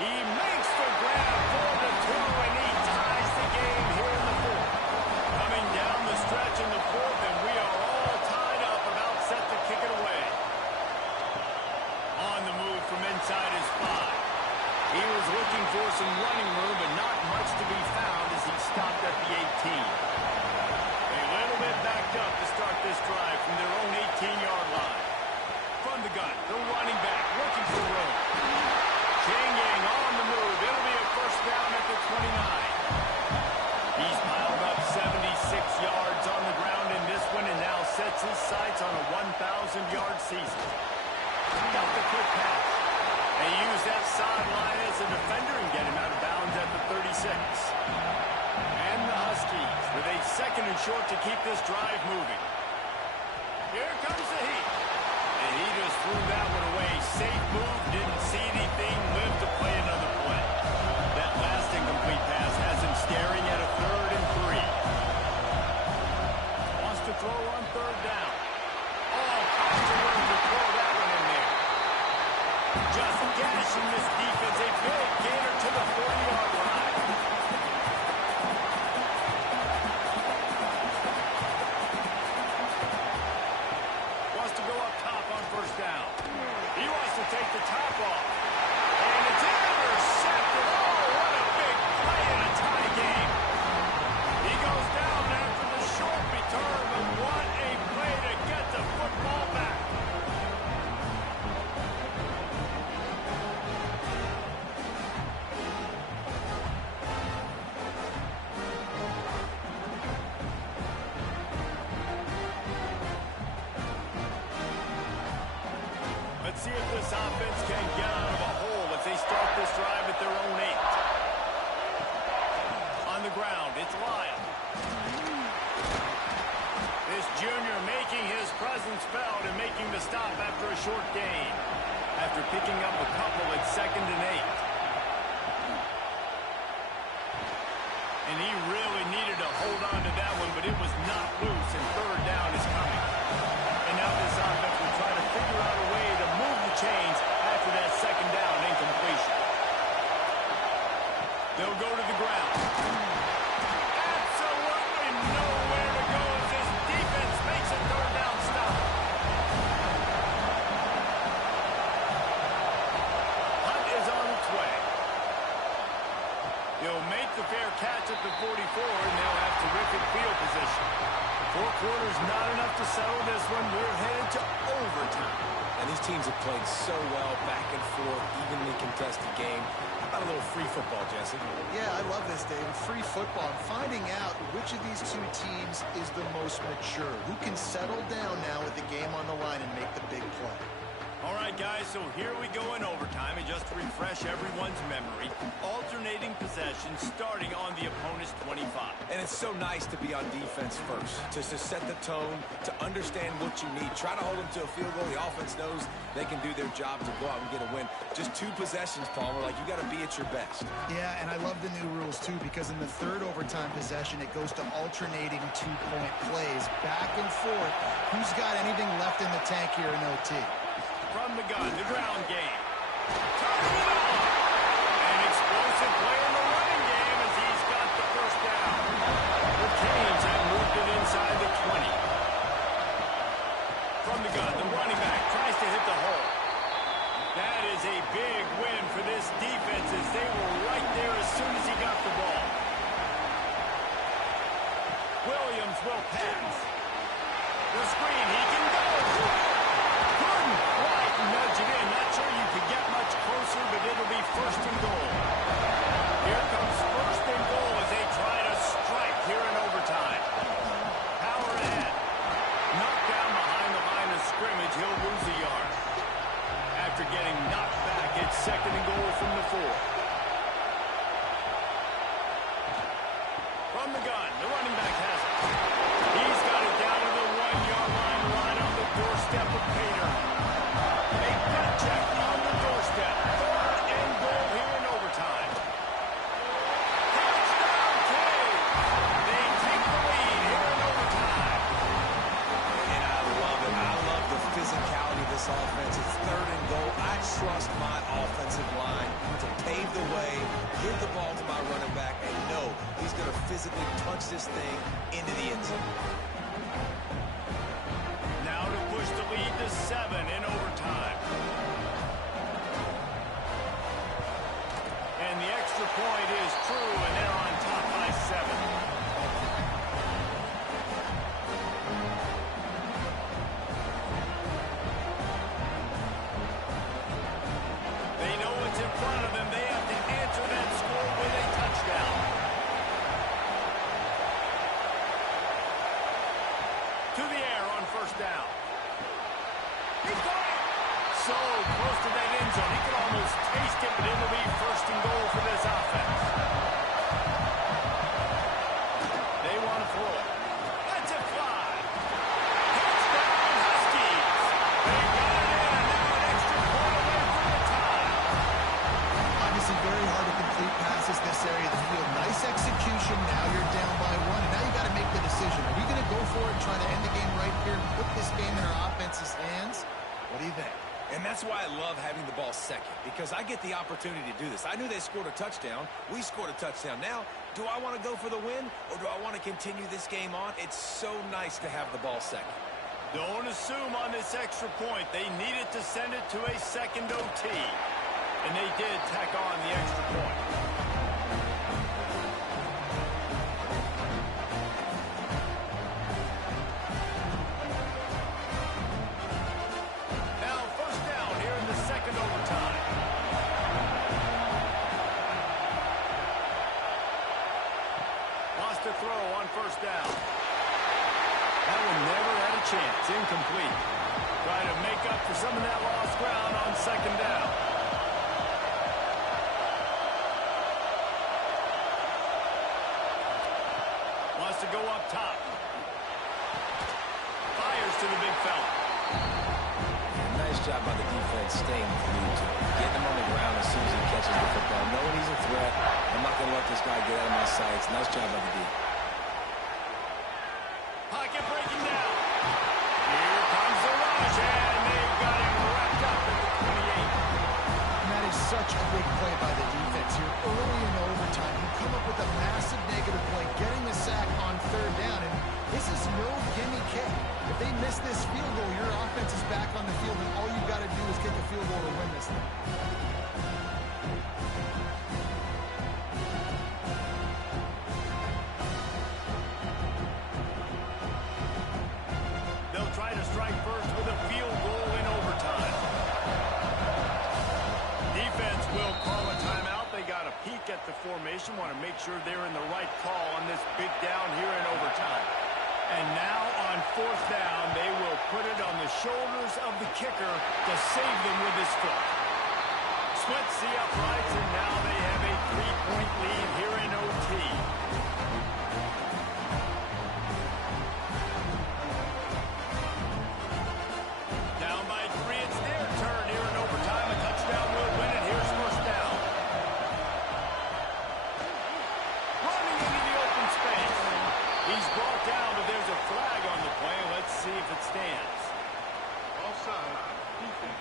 He makes the grab for the 2, and he ties the game here in the 4th. Coming down the stretch in the 4th, and we are all tied up, about set to kick it away. On the move from inside his 5. He was looking for some running room, but not much to be found as he stopped at the 18. A little bit backed up to start this drive from their own 18-yard line. From the gun, the running back looking for room. Changing on the move. It'll be a first down at the 29. He's piled up 76 yards on the ground in this one and now sets his sights on a 1,000-yard season. Got the quick pass. They use that sideline as a defender and get him out of bounds at the 36. And the Huskies with a 2nd and short to keep this drive moving. Here comes the heat. And he just threw that one away. Safe move, didn't see anything, lived to play another play. That last incomplete pass has him staring at a 3rd and 3. Wants to throw on 3rd down. All kinds of room to throw that one in there. Just gashing this defense. A big gainer to the 40-yard line. Take the top off. And it's intercepted. Oh, what a big play in a tie game. He goes down after the short return, but what a play to get the football back. Let's see if this offense can get out of a hole as they start this drive at their own 8. On the ground, it's Lyle. This junior making his presence felt and making the stop after a short gain. After picking up a couple at 2nd and 8. And he really needed to hold on to that one, but it was not loose, and 3rd down is coming. And now this offense will try to figure out a way to move the chains after that 2nd down incompletion. They'll go to the ground. Absolutely nowhere to go as this defense makes a 3rd down stop. Hunt is on its way. He'll make the fair catch at the 44, and they'll have terrific field position. 4 quarters not enough to settle this one. We're headed to overtime. And these teams have played so well, back and forth, evenly contested game. How about a little free football, Jesse? Yeah, I love this, David. Free football. I'm finding out which of these 2 teams is the most mature. Who can settle down now with the game on the line and make the big play. All right, right, guys, so here we go in overtime, and just to refresh everyone's memory, alternating possession starting on the opponent's 25. And it's so nice to be on defense first, to set the tone, to understand what you need. Try to hold them to a field goal. The offense knows they can do their job to go out and get a win. Just 2 possessions, Palmer, like you got to be at your best. Yeah, and I love the new rules, too, because in the third overtime possession, it goes to alternating 2-point plays, back and forth. Who's got anything left in the tank here in OT? From the gun, the ground game. Turns it on! An explosive play in the running game as he's got the first down. The Canes have moved it inside the 20. From the gun, the running back tries to hit the hole. That is a big win for this defense as they were right there as soon as he got the ball. Williams will pass. The screen, he can go. Couldn't quite nudge it in. Not sure you could get much closer, but it'll be first and goal. Here comes first and goal as they try to strike here in overtime. Power ahead. Knocked down behind the line of scrimmage. He'll lose a yard. After getting knocked back, it's second and goal from the 4. From the gun, the running back has it. He's got it down to the 1-yard line, right on the doorstep of Pater. A gut check on the doorstep. Third and goal here in overtime. Touchdown, Canes! They take the lead here in overtime. And I love it. I love the physicality of this offense. It's third and goal. I trust my offensive line to pave the way, give the ball to my running back, and know he's going to physically punch this thing into the end zone. Now to push the lead to 7 in overtime. And the extra point is true, and they're on top by 7. They know what's in front of them. They have to answer that score with a touchdown. To the air on first down. He's got it. So close to that end zone. He could almost taste it, but it'll be first and goal for this offense. They want to throw it. Let's it fly. Touchdown, Huskies. They got it in, and now an extra point away from the tie. Obviously very hard to complete passes this area of the field. Nice execution. Now you're down by 1, and now you got to make the decision. Are we going to go for it and try to end the game right here and put this game in our offense's hands? What do you think? And that's why I love having the ball second, because I get the opportunity to do this. I knew they scored a touchdown. We scored a touchdown. Now, do I want to go for the win, or do I want to continue this game on? It's so nice to have the ball second. Don't assume on this extra point. They needed to send it to a second OT. And they did tack on the extra point. Now first down here in the second overtime. Lost a throw on first down. That one never had a chance. Incomplete. Trying to make up for some of that lost ground on second down. Wants to go up top. Fires to the big fella. Nice job by the defense staying glued to him. Getting him on the ground as soon as he catches the football. Knowing he's a threat. I'm not going to let this guy get out of my sights. Nice job by the D. Pocket breaking down. Here comes the rush, and they've got him wrapped up at the 28. And that is such a big play by the defense here. Early in overtime, you come up with a massive negative play, getting the sack on third down, and this is no gimme kick. If they miss this field goal, your offense is back on the field, and all you've got to do is kick a field goal to win this thing. They'll try to strike first with a field goal in overtime. Defense will call a timeout. They got a peek at the formation, want to make sure they're in the right call on this big down here in overtime. And now on fourth down, they will put it on the shoulders of the the kicker to save them with his foot. Splits the uprights, and now they have a 3-point lead here in OT. Down by 3, it's their turn here in overtime. A touchdown will win it. Here's first down. Running into the open space. He's brought down, but there's a flag on the play. Let's see if it stands. Offside. Defense.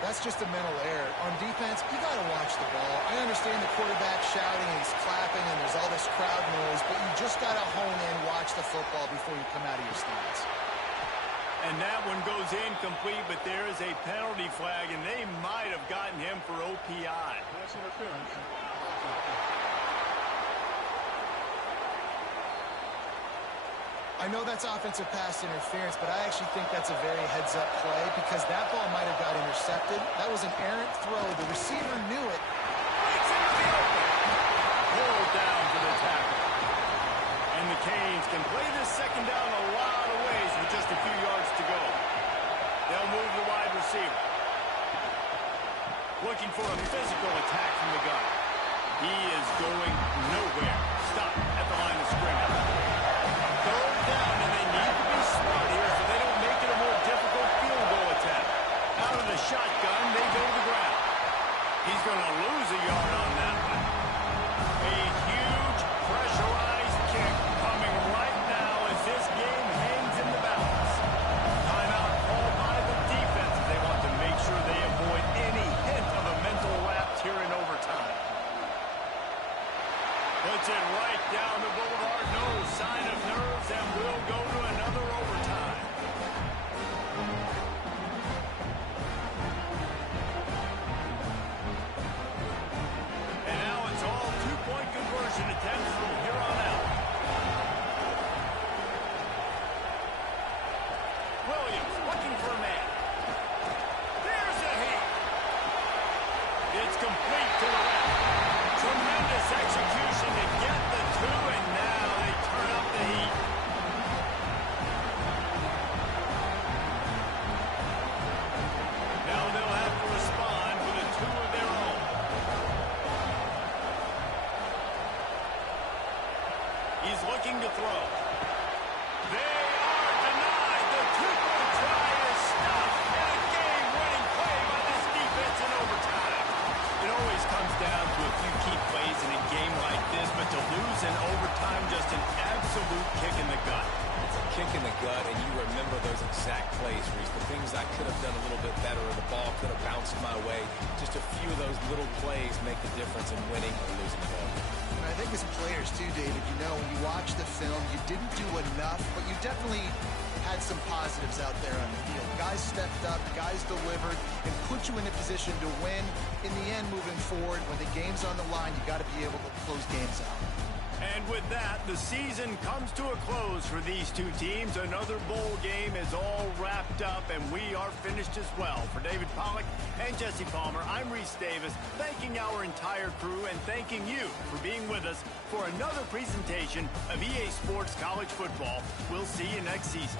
That's just a mental error. On defense, you got to watch the ball. I understand the quarterback shouting and he's clapping and there's all this crowd noise, but you just got to hone in, watch the football before you come out of your stance. And that one goes incomplete, but there is a penalty flag, and they might have gotten him for OPI. Pass interference. I know that's offensive pass interference, but I actually think that's a very heads-up play because that ball might have got intercepted. That was an errant throw. The receiver knew it. Breaks into the open. Pulled down for the tackle. And the Canes can play this second down a lot of ways with just a few yards to go. They'll move the wide receiver. Looking for a physical attack from the gun. He is going nowhere. Stop at the line of scrimmage. Third down, and they need to be smart here so they don't make it a more difficult field goal attempt. Out of the shotgun, they go to the ground. He's going to lose a yard on that one. A huge pressurized kick coming right now as this game hangs in the balance. Timeout called by the defense. They want to make sure they avoid any hint of a mental lapse here in overtime. Puts it right down the boulevard. No sign of nerves, and we'll go to another overtime. And now it's all two-point conversion attempts from here on out. Williams looking for a man. There's a hit. It's complete to the left. Tremendous execution to get the 2, and now they turn up the heat. Now they'll have to respond with a 2 of their own. He's looking to throw. They are denied. The 2-point try is stopped. And a game-winning play by this defense in overtime. It always comes down to a few key plays in a game like this, but to lose in overtime, just an absolute kick in the gut. It's a kick in the gut, and you remember those exact plays, Reese. The things I could have done a little bit better, or the ball could have bounced my way. Just a few of those little plays make the difference in winning or losing the ball. And I think as players too, David, you know, when you watch the film, you didn't do enough, but you definitely had some positives out there on the field. Guys stepped up, guys delivered, and put you in a position to win. In the end, moving forward, when the game's on the line, you got to be able to close games out. And with that, the season comes to a close for these two teams. Another bowl game is all wrapped up, and we are finished as well. For David Pollack and Jesse Palmer, I'm Reese Davis, thanking our entire crew and thanking you for being with us for another presentation of EA Sports College Football. We'll see you next season.